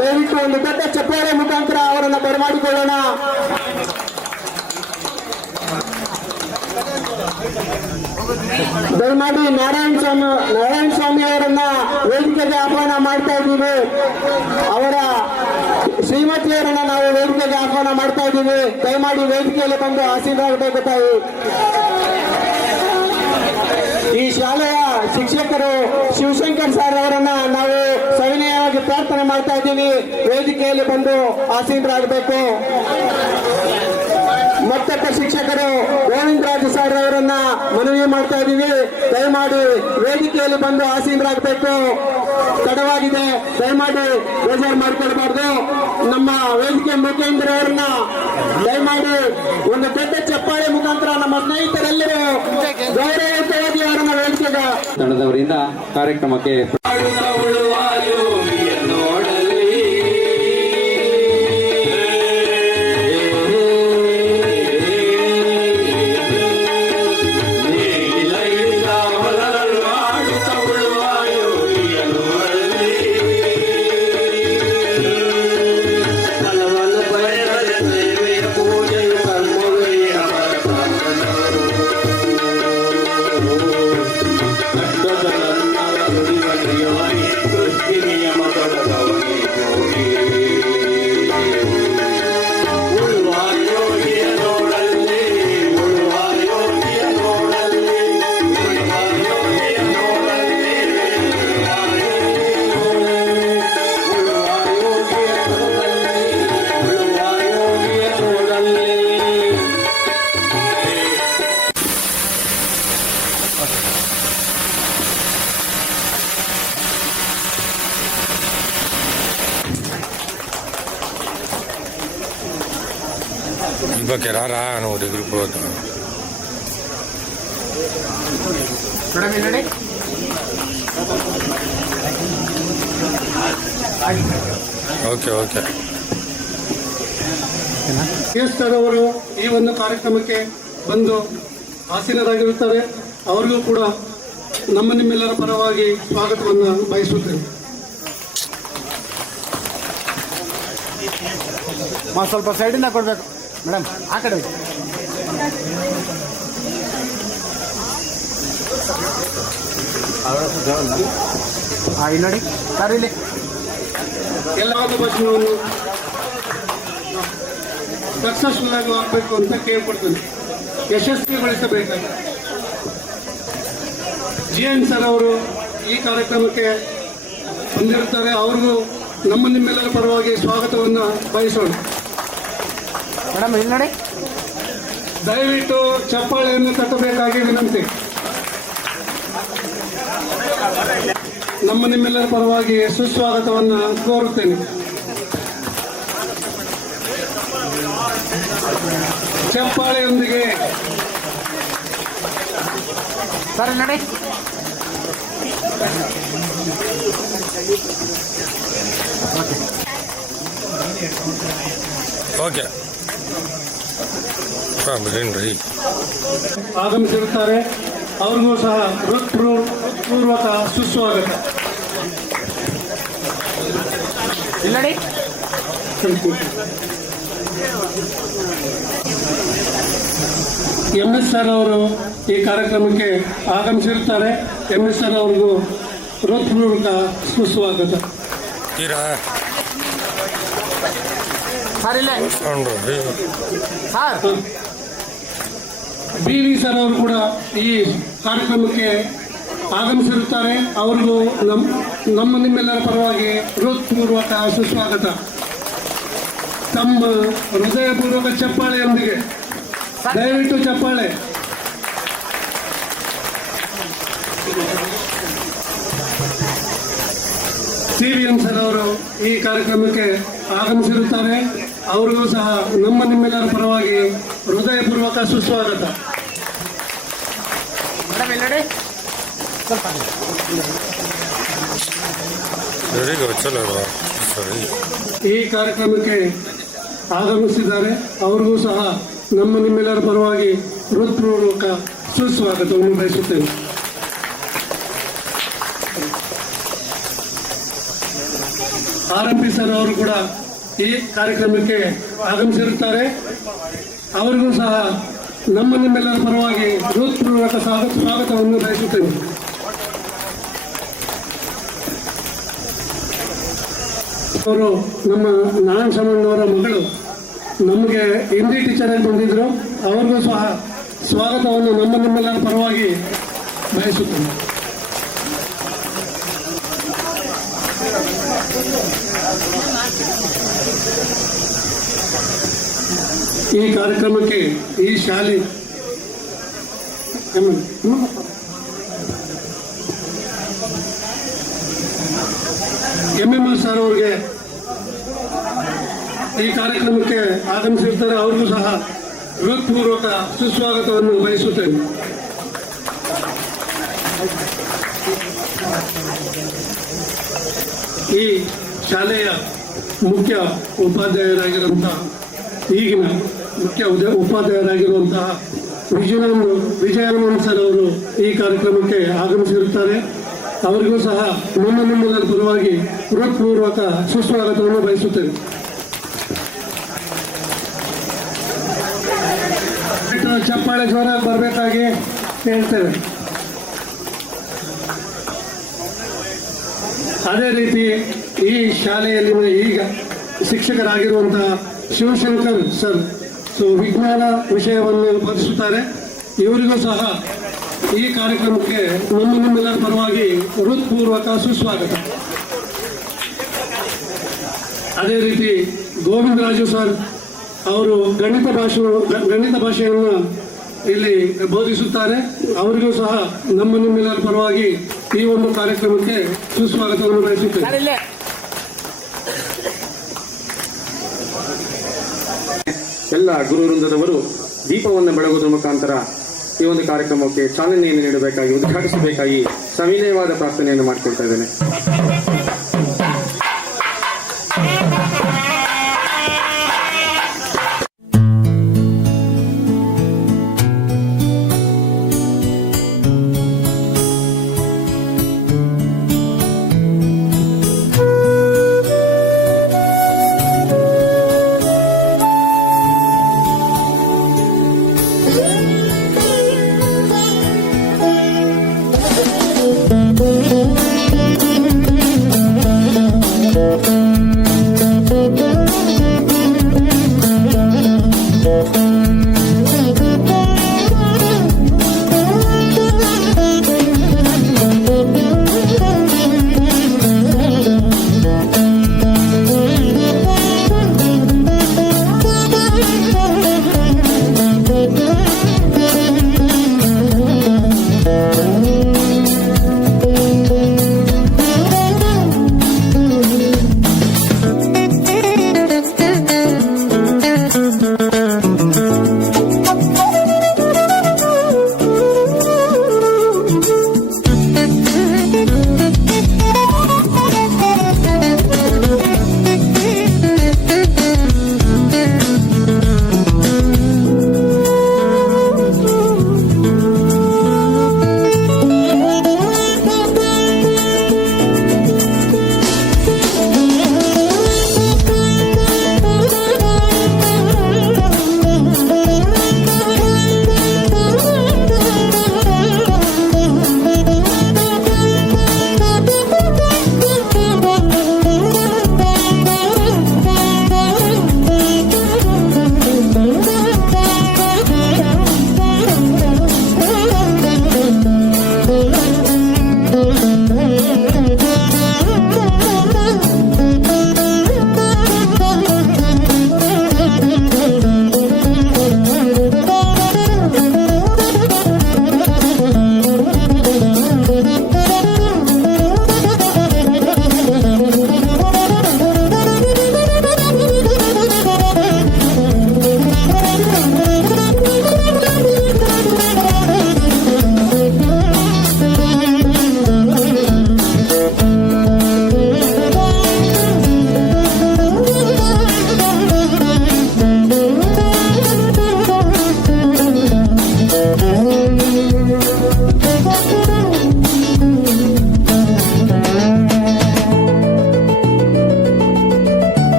ದಯವಿಟ್ಟು ಒಂದು ದೊಡ್ಡ ಚಪ್ಪಾಳೆ ಮುಖಾಂತರ ಅವರನ್ನ ಬರಮಾಡಿಕೊಳ್ಳೋಣ. ದಯಮಾಡಿ ನಾರಾಯಣ ಸ್ವಾಮಿ ಅವರನ್ನ ವೇದಿಕೆಗೆ ಆಹ್ವಾನ ಮಾಡ್ತಾ ಇದ್ದೀವಿ. ಅವರ ಶ್ರೀಮತಿಯವರನ್ನ ನಾವು ವೇದಿಕೆಗೆ ಆಹ್ವಾನ ಮಾಡ್ತಾ ಇದ್ದೀವಿ. ದಯಮಾಡಿ ವೇದಿಕೆಯಲ್ಲಿ ಬಂದು ಆಸೀನರಾಗಬೇಕು ತಾಯಿ. ಈ ಶಾಲೆಯ ಶಿಕ್ಷಕರು ಶಿವಶಂಕರ್ ಸರ್ ಅವರನ್ನ ನಾವು ಸವಿನಯವಾಗಿ ಪ್ರಾರ್ಥನೆ ಮಾಡ್ತಾ ಇದ್ದೀವಿ. ವೇದಿಕೆಯಲ್ಲಿ ಬಂದು ಆಸೀನರಾಗಬೇಕು. ಮತ್ತೊಬ್ಬ ಶಿಕ್ಷಕರು ಗೋವಿಂದರಾಜ್ ಸರ್ ಅವರನ್ನ ಮನವಿ ಮಾಡ್ತಾ ಇದ್ದೀವಿ. ದಯಮಾಡಿ ವೇದಿಕೆಯಲ್ಲಿ ಬಂದು ಆಸೀನರಾಗಬೇಕು. ತಡವಾಗಿದೆ, ದಯಮಾಡಿ ಬೇಜಾರು ಮಾಡಿಕೊಳ್ಬಾರ್ದು. ನಮ್ಮ ವೇದಿಕೆ ಮುಖೇಂದ್ರವರನ್ನ ದಯಮಾಡಿ ಒಂದು ದೊಡ್ಡ ಚಪ್ಪಾಳೆ ಮುಖಾಂತರ ನಮ್ಮ ಸ್ನೇಹಿತರೆಲ್ಲರೂ ಗೌರವಯುತವಾಗಿ ಅವರನ್ನ ವೇದಿಕೆಗೆ ತಂಡದವರಿಂದ ಕಾರ್ಯಕ್ರಮಕ್ಕೆ Iba que rara, no, de grupo. Okay sir ಅವರು ಈ ಒಂದು ಕಾರ್ಯಕ್ರಮಕ್ಕೆ ಬಂದು ಆಸೀನರಾಗಿರುತ್ತಾರೆ. ಅವರಿಗೂ ಕೂಡ ನಿಮ್ಮೆಲ್ಲರ ಪರವಾಗಿ ಸ್ವಾಗತವನ್ನು ಬಯಸುತ್ತೇನೆ. ಸ್ವಲ್ಪ ಸೈಡಿಂದ ಕೊಡ್ಬೇಕು ಮೇಡಮ್, ಆ ಕಡೆ ಇಲ್ಲಿ ನೋಡಿ ಸರ್, ಇಲ್ಲಿ ಎಲ್ಲ ಭಾಷಣವನ್ನು ಸಕ್ಸಸ್ಫುಲ್ ಆಗಿ ಆಗಬೇಕು ಅಂತ ಕೇಳ್ಕೊಡ್ತೇನೆ, ಯಶಸ್ವಿಗೊಳಿಸಬೇಕಾಗಿ. GN ಸರ್ ಅವರು ಈ ಕಾರ್ಯಕ್ರಮಕ್ಕೆ ಬಂದಿರುತ್ತಾರೆ. ಅವ್ರಿಗೂ ನಿಮ್ಮೆಲ್ಲರ ಪರವಾಗಿ ಸ್ವಾಗತವನ್ನು ಬಯಸೋಣ. ಮೇಡಮ್ ಇಲ್ಲಿ ನೋಡಿ, ದಯವಿಟ್ಟು ಚಪ್ಪಾಳೆಯನ್ನು ತಟ್ಟಬೇಕಾಗಿ ವಿನಂತಿ. ನಿಮ್ಮೆಲ್ಲರ ಪರವಾಗಿ ಸುಸ್ವಾಗತವನ್ನು ಕೋರುತ್ತೇನೆ. ಚಪ್ಪಾಳೆಯೊಂದಿಗೆ ಸರ್ ನೋಡಿ, ಓಕೆ ಬಿಡ್ರಿ. ಆಗಮಿಸಿರುತ್ತಾರೆ. ಅವ್ರಿಗೂ ಸಹ ಹೃತ್ಪೂರ್ವಕ ಸುಸ್ವಾಗತ. ಇಲ್ಲಿ MS ಸರ್ ಅವರು ಈ ಕಾರ್ಯಕ್ರಮಕ್ಕೆ ಆಗಮಿಸಿರುತ್ತಾರೆ. MS ಸರ್ ಅವ್ರಿಗೂ ಹೃತ್ಪೂರ್ವಕ ಸುಸ್ವಾಗತ. ಸರ್ ಇಲ್ಲೇ ಸರ್ BV ಸರ್ ಅವರು ಕೂಡ ಈ ಕಾರ್ಯಕ್ರಮಕ್ಕೆ ಆಗಮಿಸಿರುತ್ತಾರೆ. ಅವ್ರಿಗೂ ನಿಮ್ಮೆಲ್ಲರ ಪರವಾಗಿ ಹೃತ್ಪೂರ್ವಕ ಸುಸ್ವಾಗತ. ತಮ್ಮ ಹೃದಯಪೂರ್ವಕ ಚಪ್ಪಾಳೆಯೊಂದಿಗೆ, ದಯವಿಟ್ಟು ಚಪ್ಪಾಳೆ. CVM ಸರ್ ಅವರು ಈ ಕಾರ್ಯಕ್ರಮಕ್ಕೆ ಆಗಮಿಸಿರುತ್ತಾರೆ. ಅವ್ರಿಗೂ ಸಹ ನಿಮ್ಮೆಲ್ಲರ ಪರವಾಗಿ ಹೃದಯಪೂರ್ವಕ ಸುಸ್ವಾಗತ. ಈ ಕಾರ್ಯಕ್ರಮಕ್ಕೆ ಆಗಮಿಸಿದ್ದಾರೆ. ಅವ್ರಿಗೂ ಸಹ ನಿಮ್ಮೆಲ್ಲರ ಪರವಾಗಿ ಹೃತ್ಪೂರ್ವಕ ಸುಸ್ವಾಗತವನ್ನು ಬಯಸುತ್ತೇನೆ. RMP ಸರ್ ಅವರು ಕೂಡ ಈ ಕಾರ್ಯಕ್ರಮಕ್ಕೆ ಆಗಮಿಸಿರುತ್ತಾರೆ. ಅವರಿಗೂ ಸಹ ನಿಮ್ಮೆಲ್ಲರ ಪರವಾಗಿ ಹೃತ್ಪೂರ್ವಕ ಸ್ವಾಗತವನ್ನು ಬಯಸುತ್ತೇನೆ. ಅವರು ನಮ್ಮ ನಾರಾಯಣ ಶಮಣ್ಣವರ ಮಗಳು ನಮಗೆ ಹಿಂದಿ ಟೀಚರ್ ಆಗಿ ಬಂದಿದ್ರು. ಅವ್ರಿಗೂ ಸಹ ಸ್ವಾಗತವನ್ನು ನಿಮ್ಮೆಲ್ಲರ ಪರವಾಗಿ ಬಯಸುತ್ತೇನೆ. ಈ ಕಾರ್ಯಕ್ರಮಕ್ಕೆ ಈ ಶಾಲೆ MMR ಸರ್ ಅವರಿಗೆ ಈ ಕಾರ್ಯಕ್ರಮಕ್ಕೆ ಆಗಮಿಸಿರ್ತಾರೆ. ಅವ್ರಿಗೂ ಸಹ ಹೃತ್ಪೂರ್ವಕ ಸುಸ್ವಾಗತವನ್ನು ಬಯಸುತ್ತೇನೆ. ಈ ಶಾಲೆಯ ಮುಖ್ಯ ಉಪಾಧ್ಯಾಯರಾಗಿರುವಂತಹ ಈಗಿನ ಉಪಾಧ್ಯಾಯರಾಗಿರುವಂತಹ ವಿಜಯಾನಂದ ಸರ್ ಅವರು ಈ ಕಾರ್ಯಕ್ರಮಕ್ಕೆ ಆಗಮಿಸಿರುತ್ತಾರೆ. ಅವರಿಗೂ ಸಹ ನಿಮ್ಮೆಲ್ಲರ ಪರವಾಗಿ ಹೃತ್ಪೂರ್ವಕ ಸುಸ್ವಾಗತವನ್ನು ಬಯಸುತ್ತೇನೆ. ಚಪ್ಪಾಳೆ ಜ್ವರ ಬರಬೇಕಾಗಿ ಹೇಳ್ತೇವೆ. ಅದೇ ರೀತಿ ಈ ಶಾಲೆಯಲ್ಲಿನ ಈಗ ಶಿಕ್ಷಕರಾಗಿರುವಂತಹ ಶಿವಶಂಕರ್ ಸರ್ ವಿಜ್ಞಾನ ವಿಷಯವನ್ನು ಬೋಧಿಸುತ್ತಾರೆ. ಇವರಿಗೂ ಸಹ ಈ ಕಾರ್ಯಕ್ರಮಕ್ಕೆ ನಿಮ್ಮೆಲ್ಲರ ಪರವಾಗಿ ಹೃತ್ಪೂರ್ವಕ ಸುಸ್ವಾಗತ. ಅದೇ ರೀತಿ ಗೋವಿಂದರಾಜು ಸರ್ ಅವರು ಗಣಿತ ಭಾಷೆಯನ್ನು ಇಲ್ಲಿ ಬೋಧಿಸುತ್ತಾರೆ. ಅವರಿಗೂ ಸಹ ನಿಮ್ಮೆಲ್ಲರ ಪರವಾಗಿ ಈ ಒಂದು ಕಾರ್ಯಕ್ರಮಕ್ಕೆ ಸುಸ್ವಾಗತವನ್ನು ಬಯಸುತ್ತೇವೆ. ಎಲ್ಲ ಗುರು ವೃಂದದವರು ದೀಪವನ್ನು ಬೆಳಗುವುದರ ಮುಖಾಂತರ ಈ ಒಂದು ಕಾರ್ಯಕ್ರಮಕ್ಕೆ ಚಾಲನೆಯನ್ನು ನೀಡಬೇಕಾಗಿ, ಉದ್ಘಾಟಿಸಬೇಕಾಗಿ ಸವಿನಯವಾದ ಪ್ರಾರ್ಥನೆಯನ್ನು ಮಾಡಿಕೊಳ್ತಾ ಇದ್ದೇನೆ.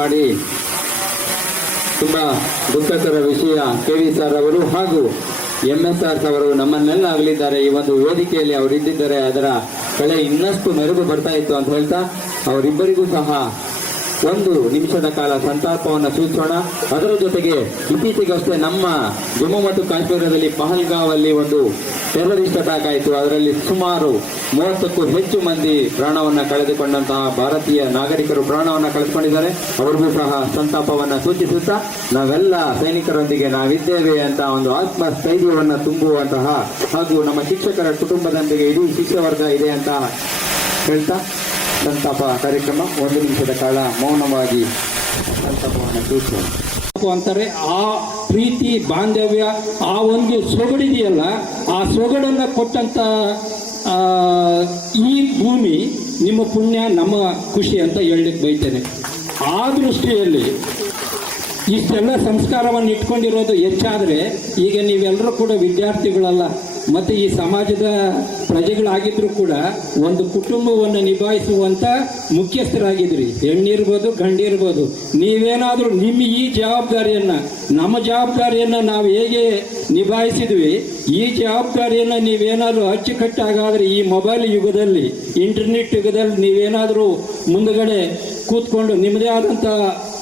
ಮಾಡಿ ತುಂಬಾ ದುಃಖಕರ ವಿಷಯ. KV ಸರ್ ಅವರು ಹಾಗೂ MSR ಅವರು ನಮ್ಮನ್ನೆಲ್ಲ ಆಗಲಿದ್ದಾರೆ. ಈ ಒಂದು ವೇದಿಕೆಯಲ್ಲಿ ಅವರಿದ್ದಿದ್ದಾರೆ ಅದರ ಕಳೆ ಇನ್ನಷ್ಟು ಮೆರುಗು ಬರ್ತಾ ಇತ್ತು ಅಂತ ಹೇಳ್ತಾ ಅವರಿಬ್ಬರಿಗೂ ಸಹ ಒಂದು ನಿಮಿಷದ ಕಾಲ ಸಂತಾಪವನ್ನು ಸೂಚಿಸೋಣ. ಅದರ ಜೊತೆಗೆ ಇತ್ತೀಚೆಗಷ್ಟೇ ನಮ್ಮ ಜಮ್ಮು ಮತ್ತು ಕಾಶ್ಮೀರದಲ್ಲಿ ಪಹಲ್ಗಾವಲ್ಲಿ ಒಂದು ಟೆರರಿಸ್ಟ್ ಅಟ್ಯಾಕ್ ಆಯಿತು. ಅದರಲ್ಲಿ ಸುಮಾರು 30ಕ್ಕೂ ಹೆಚ್ಚು ಮಂದಿ ಪ್ರಾಣವನ್ನು ಕಳೆದುಕೊಂಡಂತಹ ಭಾರತೀಯ ನಾಗರಿಕರು ಪ್ರಾಣವನ್ನು ಕಳೆದುಕೊಂಡಿದ್ದಾರೆ. ಅವರಿಗೂ ಸಹ ಸಂತಾಪವನ್ನು ಸೂಚಿಸುತ್ತಾ ನಾವೆಲ್ಲ ಸೈನಿಕರೊಂದಿಗೆ ನಾವಿದ್ದೇವೆ ಅಂತ ಒಂದು ಆತ್ಮಸ್ಥೈರ್ಯವನ್ನು ತುಂಬುವಂತಹ ಹಾಗೂ ನಮ್ಮ ಶಿಕ್ಷಕರ ಕುಟುಂಬದೊಂದಿಗೆ ಇಡೀ ಶಿಕ್ಷಕ ವರ್ಗ ಇದೆ ಅಂತ ಹೇಳ್ತಾ ಸಂತಾಪ ಕಾರ್ಯಕ್ರಮ 1 ನಿಮಿಷದ ಕಾಲ ಮೌನವಾಗಿ ಸಂತಾಪವನ್ನು ಸೂಚಿಸೋಣ ಅಂತಾರೆ. ಆ ಪ್ರೀತಿ ಬಾಂಧವ್ಯ ಆ ಒಂದು ಸೊಗಡಿದೆಯಲ್ಲ, ಆ ಸೊಗಡನ್ನು ಕೊಟ್ಟಂತ ಈ ಭೂಮಿ ನಿಮ್ಮ ಪುಣ್ಯ ನಮ್ಮ ಖುಷಿ ಅಂತ ಹೇಳಲಿಕ್ಕೆ ಬಯತೇನೆ. ಆ ದೃಷ್ಟಿಯಲ್ಲಿ ಇಷ್ಟೆಲ್ಲ ಸಂಸ್ಕಾರವನ್ನು ಇಟ್ಕೊಂಡಿರೋದು ಹೆಚ್ಚಾದರೆ ಈಗ ನೀವೆಲ್ಲರೂ ಕೂಡ ವಿದ್ಯಾರ್ಥಿಗಳಲ್ಲ, ಮತ್ತು ಈ ಸಮಾಜದ ಪ್ರಜೆಗಳಾಗಿದ್ರೂ ಕೂಡ ಒಂದು ಕುಟುಂಬವನ್ನು ನಿಭಾಯಿಸುವಂಥ ಮುಖ್ಯಸ್ಥರಾಗಿದ್ರಿ. ಹೆಣ್ಣಿರ್ಬೋದು ಗಂಡಿರ್ಬೋದು. ನೀವೇನಾದರೂ ನಿಮ್ಮ ಈ ಜವಾಬ್ದಾರಿಯನ್ನು, ನಮ್ಮ ಜವಾಬ್ದಾರಿಯನ್ನು ನಾವು ಹೇಗೆ ನಿಭಾಯಿಸಿದ್ವಿ, ಈ ಜವಾಬ್ದಾರಿಯನ್ನು ನೀವೇನಾದರೂ ಅಚ್ಚುಕಟ್ಟಾಗಾದರೆ ಈ ಮೊಬೈಲ್ ಯುಗದಲ್ಲಿ, ಇಂಟರ್ನೆಟ್ ಯುಗದಲ್ಲಿ ನೀವೇನಾದರೂ ಮುಂದುಗಡೆ ಕೂತ್ಕೊಂಡು ನಿಮ್ಮದೇ ಆದಂಥ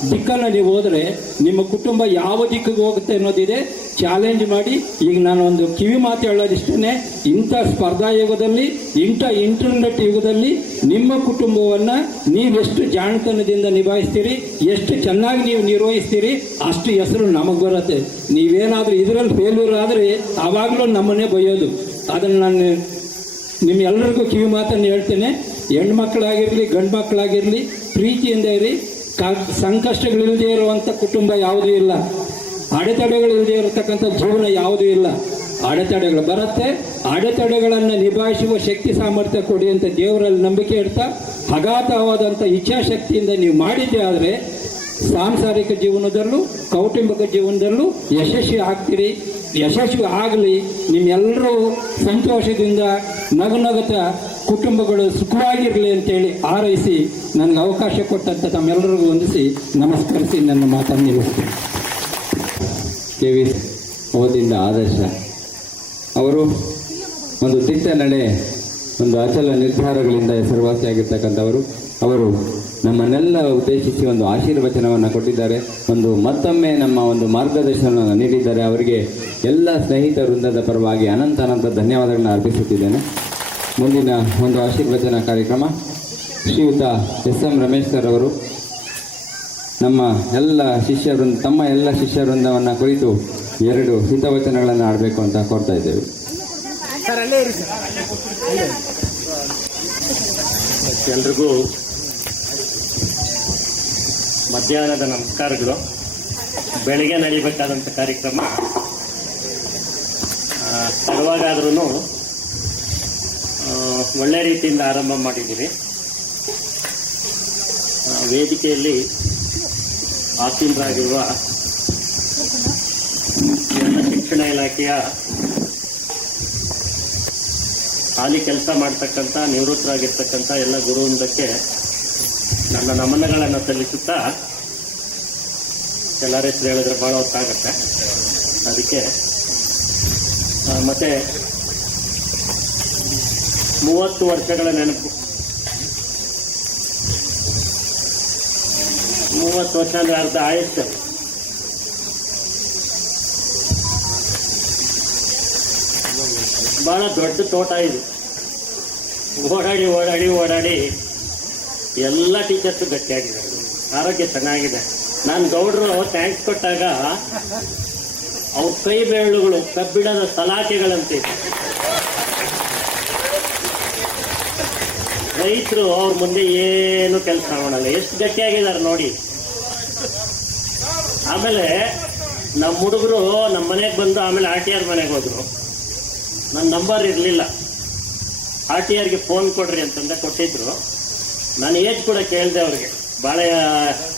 ದಿಕ್ಕನ್ನು ನೀವು ಹೋದರೆ ನಿಮ್ಮ ಕುಟುಂಬ ಯಾವ ದಿಕ್ಕಿಗೆ ಹೋಗುತ್ತೆ ಅನ್ನೋದಿದೆ. ಚಾಲೆಂಜ್ ಮಾಡಿ. ಈಗ ನಾನು ಒಂದು ಕಿವಿ ಮಾತು ಹೇಳೋದಿಷ್ಟೇ, ಇಂಥ ಸ್ಪರ್ಧಾ ಯುಗದಲ್ಲಿ, ಇಂಟರ್ನೆಟ್ ಯುಗದಲ್ಲಿ ನಿಮ್ಮ ಕುಟುಂಬವನ್ನು ನೀವೆಷ್ಟು ಜಾಣತನದಿಂದ ನಿಭಾಯಿಸ್ತೀರಿ, ಎಷ್ಟು ಚೆನ್ನಾಗಿ ನೀವು ನಿರ್ವಹಿಸ್ತೀರಿ, ಅಷ್ಟು ಹೆಸರು ನಮಗೆ ಬರುತ್ತೆ. ನೀವೇನಾದರೂ ಇದರಲ್ಲಿ ಫೇಲ್ಯೂರ್ ಆದರೆ ಆವಾಗಲೂ ನಮ್ಮನ್ನೇ ಬೈಯೋದು. ಅದನ್ನು ನಾನು ನಿಮ್ಮೆಲ್ಲರಿಗೂ ಕಿವಿ ಮಾತನ್ನು ಹೇಳ್ತೇನೆ. ಹೆಣ್ಮಕ್ಳಾಗಿರಲಿ ಗಂಡು ಮಕ್ಕಳಾಗಿರಲಿ ಪ್ರೀತಿಯಿಂದ ಇರಿ. ಸಂಕಷ್ಟಗಳಿಲ್ಲದೆ ಇರುವಂಥ ಕುಟುಂಬ ಯಾವುದೂ ಇಲ್ಲ. ಅಡೆತಡೆಗಳಿಲ್ಲದೆ ಇರತಕ್ಕಂಥ ಜೀವನ ಯಾವುದೂ ಇಲ್ಲ. ಅಡೆತಡೆಗಳು ಬರುತ್ತೆ. ಅಡೆತಡೆಗಳನ್ನು ನಿಭಾಯಿಸುವ ಶಕ್ತಿ ಸಾಮರ್ಥ್ಯ ಕೊಡಿ ಅಂತ ದೇವರಲ್ಲಿ ನಂಬಿಕೆ ಇಡ್ತಾ, ಅಗಾಧವಾದಂಥ ಇಚ್ಛಾಶಕ್ತಿಯಿಂದ ನೀವು ಮಾಡಿದ್ದೆ ಆದರೆ ಸಾಂಸಾರಿಕ ಜೀವನದಲ್ಲೂ ಕೌಟುಂಬಿಕ ಜೀವನದಲ್ಲೂ ಯಶಸ್ವಿ ಆಗ್ತೀರಿ. ಯಶಸ್ವಿ ಆಗಲಿ. ನಿಮ್ಮೆಲ್ಲರೂ ಸಂತೋಷದಿಂದ ನಗುನಗುತ್ತಾ ಕುಟುಂಬಗಳು ಸುಖವಾಗಿರಲಿ ಅಂತೇಳಿ ಹಾರೈಸಿ ನನಗೆ ಅವಕಾಶ ಕೊಟ್ಟಂತ ತಮ್ಮೆಲ್ಲರಿಗೂ ವಂದಿಸಿ ನಮಸ್ಕರಿಸಿ ನನ್ನ ಮಾತನ್ನು ನಿಲ್ಲಿಸ್ತೀನಿ. ಕೆ.ವಿ. ಅವಧಿಯಿಂದ ಆದರ್ಶ ಅವರು ಒಂದು ದಿಟ್ಟ ನಡೆ, ಒಂದು ಅಚಲ ನಿರ್ಧಾರಗಳಿಂದ ಹೆಸರುವಾಸಿಯಾಗಿರ್ತಕ್ಕಂಥವರು. ಅವರು ನಮ್ಮನ್ನೆಲ್ಲ ಉದ್ದೇಶಿಸಿ ಒಂದು ಆಶೀರ್ವಚನವನ್ನು ಕೊಟ್ಟಿದ್ದಾರೆ. ಮತ್ತೊಮ್ಮೆ ನಮ್ಮ ಒಂದು ಮಾರ್ಗದರ್ಶನವನ್ನು ನೀಡಿದ್ದಾರೆ. ಅವರಿಗೆ ಎಲ್ಲ ಸ್ನೇಹಿತ ವೃಂದದ ಪರವಾಗಿ ಅನಂತ ಧನ್ಯವಾದಗಳನ್ನು ಅರ್ಪಿಸುತ್ತಿದ್ದೇನೆ. ಮುಂದಿನ ಒಂದು ಆಶೀರ್ವಚನ ಕಾರ್ಯಕ್ರಮ ಶ್ರೀಯುತ ಎಸ್.ಎಂ. ರಮೇಶ್ ಸರ್ ಅವರು ತಮ್ಮ ಎಲ್ಲ ಶಿಷ್ಯ ವೃಂದವನ್ನು ಕುರಿತು 2 ಹಿತವಚನಗಳನ್ನು ಆಡಬೇಕು ಅಂತ ಕೋರ್ತಾ ಇದ್ದೇವೆ. ಎಲ್ರಿಗೂ ಮಧ್ಯಾಹ್ನದ ನಮಸ್ಕಾರಗಳು. ಬೆಳಗ್ಗೆ ನಡೀಬೇಕಾದಂಥ ಕಾರ್ಯಕ್ರಮ ತಡವಾಗಾದ್ರೂ ಒಳ್ಳೆ ರೀತಿಯಿಂದ ಆರಂಭ ಮಾಡಿದ್ದೀವಿ. ವೇದಿಕೆಯಲ್ಲಿ ಆಸೀನರಾಗಿರುವ ಶಿಕ್ಷಣ ಇಲಾಖೆಯ ಹಾಲಿ ಕೆಲಸ ಮಾಡ್ತಕ್ಕಂಥ ನಿವೃತ್ತರಾಗಿರ್ತಕ್ಕಂಥ ಎಲ್ಲ ಗುರುವೃಂದಕ್ಕೆ ನನ್ನ ನಮನಗಳನ್ನು ಸಲ್ಲಿಸುತ್ತಾ, ಎಲ್ಲರ ಹೆಸರು ಹೇಳಿದ್ರೆ ಭಾಳ ಹೊತ್ತಾಗತ್ತೆ, ಅದಕ್ಕೆ ಮತ್ತೆ 30 ವರ್ಷಗಳ ನೆನಪು. 30 ವರ್ಷ ಅಂದರೆ ಅರ್ಧ ಆಯಸ್ಸು. ಭಾಳ ದೊಡ್ಡ ತೋಟ ಇದು. ಓಡಾಡಿ ಎಲ್ಲ ಟೀಚರ್ಸು ಗಟ್ಟಿಯಾಗಿದ್ದಾರೆ, ಆರೋಗ್ಯ ಚೆನ್ನಾಗಿದೆ. ನಾನು ಗೌಡರು ಥ್ಯಾಂಕ್ಸ್ ಕೊಟ್ಟಾಗ ಅವ್ರ ಕೈ ಬೆರಳುಗಳು ಕಬ್ಬಿಣದ ಸಲಾಕೆಗಳಂತೆ. ರೈತರು ಅವ್ರ ಮುಂದೆ ಏನು ಕೆಲಸ ಮಾಡಲ್ಲ, ಎಷ್ಟು ಗಟ್ಟಿಯಾಗಿದ್ದಾರೆ ನೋಡಿ. ಆಮೇಲೆ ನಮ್ಮ ಹುಡುಗರು ನಮ್ಮ ಮನೆಗೆ ಬಂದು ಆಮೇಲೆ RTR ಮನೆಗೆ ಹೋದ್ರು. ನನ್ನ ನಂಬರ್ ಇರಲಿಲ್ಲ. RTRಗೆ ಫೋನ್ ಕೊಡ್ರಿ ಅಂತಂದ್ರೆ ಕೊಟ್ಟಿದ್ರು. ನಾನು ಏಜ್ ಕೂಡ ಕೇಳಿದೆ ಅವ್ರಿಗೆ, ಭಾಳ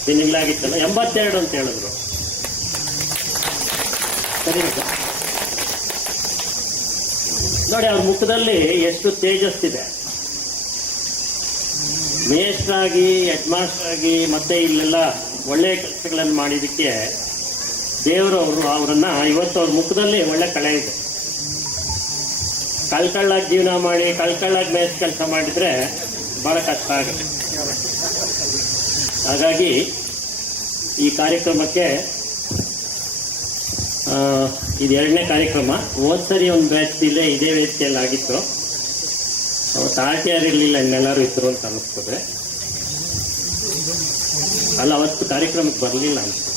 ದಿನಗಳಾಗಿತ್ತಲ್ಲ, 82 ಅಂತ ಹೇಳಿದ್ರು. ಸರಿ ನೋಡಿ, ಅವ್ರ ಮುಖದಲ್ಲಿ ಎಷ್ಟು ತೇಜಸ್ಸಿದೆ. ಮೇಷ್ಟ್ರಾಗಿ, ಹೆಡ್ ಮಾಸ್ಟರ್ ಆಗಿ, ಮತ್ತೆ ಇಲ್ಲೆಲ್ಲ ಒಳ್ಳೆಯ ಕೆಲಸಗಳನ್ನು ಮಾಡಿದ್ದಕ್ಕೆ ದೇವರು ಅವರನ್ನ ಇವತ್ತು ಅವ್ರ ಮುಖದಲ್ಲಿ ಒಳ್ಳೆ ಕಳೆ ಇದೆ. ಕಳ್ಕಳ್ಳಾಗಿ ಜೀವನ ಮಾಡಿ ಕಳ್ಕಳ್ಳಾಗಿ ಮೇಷ್ ಕೆಲಸ ಮಾಡಿದ್ರೆ ಬಹಳ ಕಷ್ಟ ಆಗುತ್ತೆ. ಹಾಗಾಗಿ ಈ ಕಾರ್ಯಕ್ರಮಕ್ಕೆ ಇದು 2ನೇ ಕಾರ್ಯಕ್ರಮ. ಹೋದ್ಸರಿ ಒಂದು ಬ್ಯಾಚ್ ಇದೇ ವೇದಿಕೆಯಲ್ಲಿ ಆಗಿತ್ತು. ಅವತ್ತು RTR ಇರಲಿಲ್ಲ, ಇನ್ನೆಲ್ಲರೂ ಇದ್ರು ಅಂತ ಅನ್ನಿಸ್ತದೆ. ಅಲ್ಲ, ಅವತ್ತು ಕಾರ್ಯಕ್ರಮಕ್ಕೆ ಬರಲಿಲ್ಲ ಅನಿಸ್ತದೆ.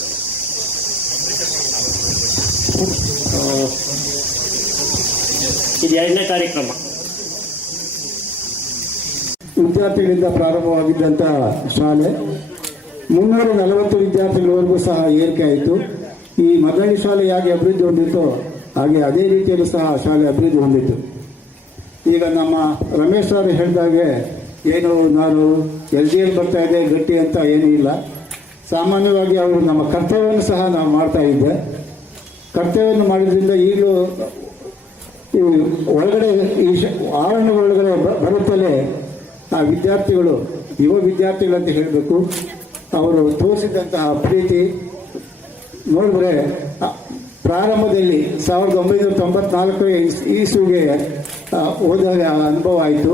ಇದು 2ನೇ ಕಾರ್ಯಕ್ರಮ. ವಿದ್ಯಾರ್ಥಿಗಳಿಂದ ಪ್ರಾರಂಭವಾಗಿದ್ದಂಥ ಶಾಲೆ 340 ವಿದ್ಯಾರ್ಥಿಗಳವರೆಗೂ ಸಹ ಏರಿಕೆ ಆಯಿತು. ಈ ಮದನಿ ಶಾಲೆ ಹೇಗೆ ಅಭಿವೃದ್ಧಿ ಹೊಂದಿತ್ತು ಹಾಗೆ ಅದೇ ರೀತಿಯಲ್ಲೂ ಸಹ ಶಾಲೆ ಅಭಿವೃದ್ಧಿ ಹೊಂದಿತ್ತು. ಈಗ ನಮ್ಮ ರಮೇಶ್ ಅವರು ಹೇಳಿದಾಗೆ ಏನು ನಾನು LGL ಬರ್ತಾ ಇದೆ ಗಟ್ಟಿ ಅಂತ ಏನೂ ಇಲ್ಲ. ಸಾಮಾನ್ಯವಾಗಿ ಅವರು ನಮ್ಮ ಕರ್ತವ್ಯವನ್ನು ಸಹ ನಾವು ಮಾಡ್ತಾ ಇದ್ದೆ. ಕರ್ತವ್ಯವನ್ನು ಮಾಡೋದ್ರಿಂದ ಈಗಲೂ ಈ ಒಳಗಡೆ ಈ ಆವರಣ ಒಳಗಡೆ ಬರುತ್ತಲೇ ಆ ವಿದ್ಯಾರ್ಥಿಗಳು ಯುವ ವಿದ್ಯಾರ್ಥಿಗಳಂತ ಹೇಳಬೇಕು, ಅವರು ತೋರಿಸಿದಂತಹ ಪ್ರೀತಿ ನೋಡಿದ್ರೆ ಪ್ರಾರಂಭದಲ್ಲಿ 1994 ಇಸ್ವಿಗೆ ಹೋದಾಗ ಅನುಭವ ಆಯಿತು.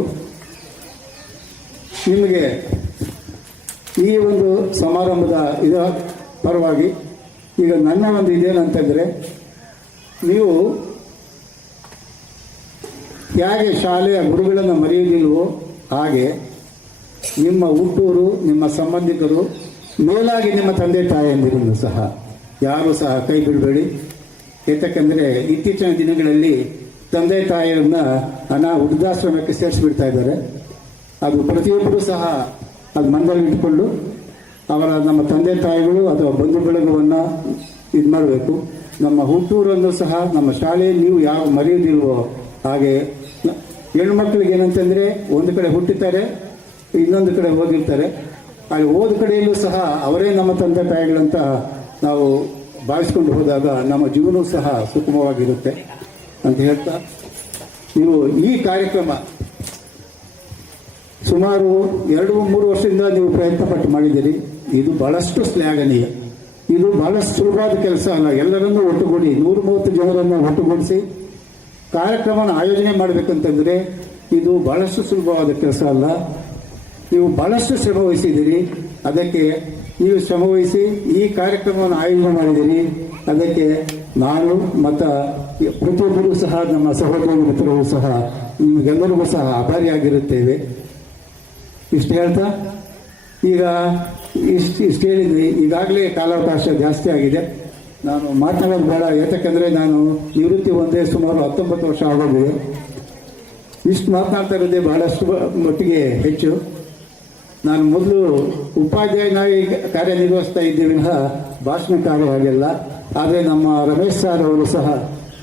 ನಿಮಗೆ ಈ ಒಂದು ಸಮಾರಂಭದ ಇದರ ಪರವಾಗಿ ಈಗ ನನ್ನ ಒಂದು ಇದೇನಂತಂದರೆ, ನೀವು ಹೇಗೆ ಶಾಲೆಯ ಗುರುಗಳನ್ನು ಮರೆಯುವುದಿಲ್ವೋ ಹಾಗೆ ನಿಮ್ಮ ಹುಟ್ಟೂರು, ನಿಮ್ಮ ಸಂಬಂಧಿಕರು, ಮೇಲಾಗಿ ನಿಮ್ಮ ತಂದೆ ತಾಯಿಯಂದಿರನ್ನು ಸಹ ಯಾರೂ ಸಹ ಕೈ ಬಿಡಬೇಡಿ. ಏತಕ್ಕೆಂದರೆ ಇತ್ತೀಚಿನ ದಿನಗಳಲ್ಲಿ ತಂದೆ ತಾಯಿಯರನ್ನ ವೃದ್ಧಾಶ್ರಮಕ್ಕೆ ಸೇರಿಸಿಬಿಡ್ತಾ ಇದ್ದಾರೆ. ಅದು ಪ್ರತಿಯೊಬ್ಬರೂ ಸಹ ಅದು ಮನದಲ್ಲಿ ಇಟ್ಕೊಂಡು ನಮ್ಮ ತಂದೆ ತಾಯಿಗಳು ಅಥವಾ ಬಂಧು ಬಳಗವನ್ನು ಇದು ಮಾಡಬೇಕು. ನಮ್ಮ ಹುಟ್ಟೂರನ್ನು ಸಹ ನಮ್ಮ ಶಾಲೆಯಲ್ಲಿ ನೀವು ಯಾವ ಮರೆಯೋದಿಲ್ವೋ ಹಾಗೆ ಹೆಣ್ಮಕ್ಳಿಗೆ ಏನಂತಂದರೆ ಒಂದು ಕಡೆ ಹುಟ್ಟುತ್ತಾರೆ, ಇನ್ನೊಂದು ಕಡೆ ಓದಿರ್ತಾರೆ. ಅಲ್ಲಿ ಓದ ಕಡೆಯಲ್ಲೂ ಸಹ ಅವರೇ ನಮ್ಮ ತಂದೆ ತಾಯಿಗಳಂತ ನಾವು ಭಾವಿಸ್ಕೊಂಡು ಹೋದಾಗ ನಮ್ಮ ಜೀವನವೂ ಸಹ ಸುಗಮವಾಗಿರುತ್ತೆ ಅಂತ ಹೇಳ್ತಾ, ನೀವು ಈ ಕಾರ್ಯಕ್ರಮ ಸುಮಾರು 2-3 ವರ್ಷದಿಂದ ನೀವು ಪ್ರಯತ್ನ ಪಟ್ಟು ಮಾಡಿದ್ದೀರಿ. ಇದು ಬಹಳಷ್ಟು ಶ್ಲಾಘನೀಯ. ಇದು ಬಹಳಷ್ಟು ಸುಲಭವಾದ ಕೆಲಸ ಅಲ್ಲ. ಎಲ್ಲರನ್ನೂ ಒಟ್ಟುಗೂಡಿ 130 ಜನರನ್ನು ಒಟ್ಟುಗೂಡಿಸಿ ಕಾರ್ಯಕ್ರಮನ ಆಯೋಜನೆ ಮಾಡಬೇಕಂತಂದರೆ ಇದು ಬಹಳಷ್ಟು ಸುಲಭವಾದ ಕೆಲಸ ಅಲ್ಲ. ನೀವು ಬಹಳಷ್ಟು ಶ್ರಮ ವಹಿಸಿದ್ದೀರಿ. ಅದಕ್ಕೆ ನೀವು ಶ್ರಮವಹಿಸಿ ಈ ಕಾರ್ಯಕ್ರಮವನ್ನು ಆಯೋಜನೆ ಮಾಡಿದ್ದೀರಿ. ಅದಕ್ಕೆ ನಾನು ಮತ್ತು ಪ್ರತಿಯೊಬ್ಬರೂ ಸಹ ನಮ್ಮ ಸಹೋದರ ಮಿತ್ರರು ಸಹ ನಿಮಗೆಲ್ಲರಿಗೂ ಸಹ ಆಭಾರಿಯಾಗಿರುತ್ತೇವೆ. ಇಷ್ಟು ಹೇಳ್ತಾ ಈಗ ಇಷ್ಟು ಹೇಳಿದ್ವಿ. ಈಗಾಗಲೇ ಕಾಲಾವಕಾಶ ಜಾಸ್ತಿ ಆಗಿದೆ. ನಾನು ಮಾತನಾಡೋದು ಬೇಡ. ಯಾಕಂದರೆ ನಾನು ನಿವೃತ್ತಿ ಹೊಂದೇ ಸುಮಾರು 19 ವರ್ಷ ಆಗೋದಿದೆ. ಇಷ್ಟು ಮಾತನಾಡ್ತಾ ಇರೋದೇ ಬಹಳಷ್ಟು ಮಟ್ಟಿಗೆ ಹೆಚ್ಚು. ನಾನು ಮೊದಲು ಉಪಾಧ್ಯಾಯನಾಗಿ ಕಾರ್ಯನಿರ್ವಹಿಸ್ತಾ ಇದ್ದೀವಿ ಭಾಷಣಕಾರ ಹಾಗೆಲ್ಲ. ಆದರೆ ನಮ್ಮ ರಮೇಶ್ ಸರ್ ಅವರು ಸಹ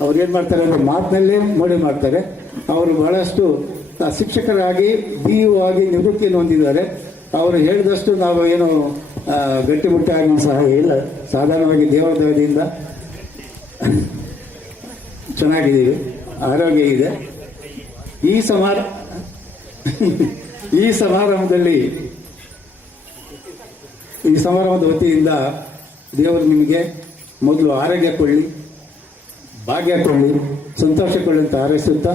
ಅವ್ರು ಏನು ಮಾಡ್ತಾರೆ ಅಂದರೆ ಮಾತಿನಲ್ಲೇ ಮೋಡಿ ಮಾಡ್ತಾರೆ. ಅವರು ಬಹಳಷ್ಟು ಶಿಕ್ಷಕರಾಗಿ BU ಆಗಿ ನಿವೃತ್ತಿಯನ್ನು ಹೊಂದಿದ್ದಾರೆ. ಅವರು ಹೇಳಿದಷ್ಟು ನಾವು ಏನು ಗಟ್ಟಿಮುಟ್ಟಾಗಿ ಸಹ ಇಲ್ಲ. ಸಾಧಾರಣವಾಗಿ ದೇವರ ದಯದಿಂದ ಚೆನ್ನಾಗಿದ್ದೀವಿ, ಆರೋಗ್ಯ ಇದೆ. ಈ ಸಮಾರಂಭದ ವತಿಯಿಂದ ದೇವರು ನಿಮಗೆ ಮೊದಲು ಆರೋಗ್ಯ ಕೊಳ್ಳಿ, ಭಾಗ್ಯ ಕೊಳ್ಳಿ, ಸಂತೋಷ ಕೊಳ್ಳಿ ಅಂತ ಹಾರೈಸುತ್ತಾ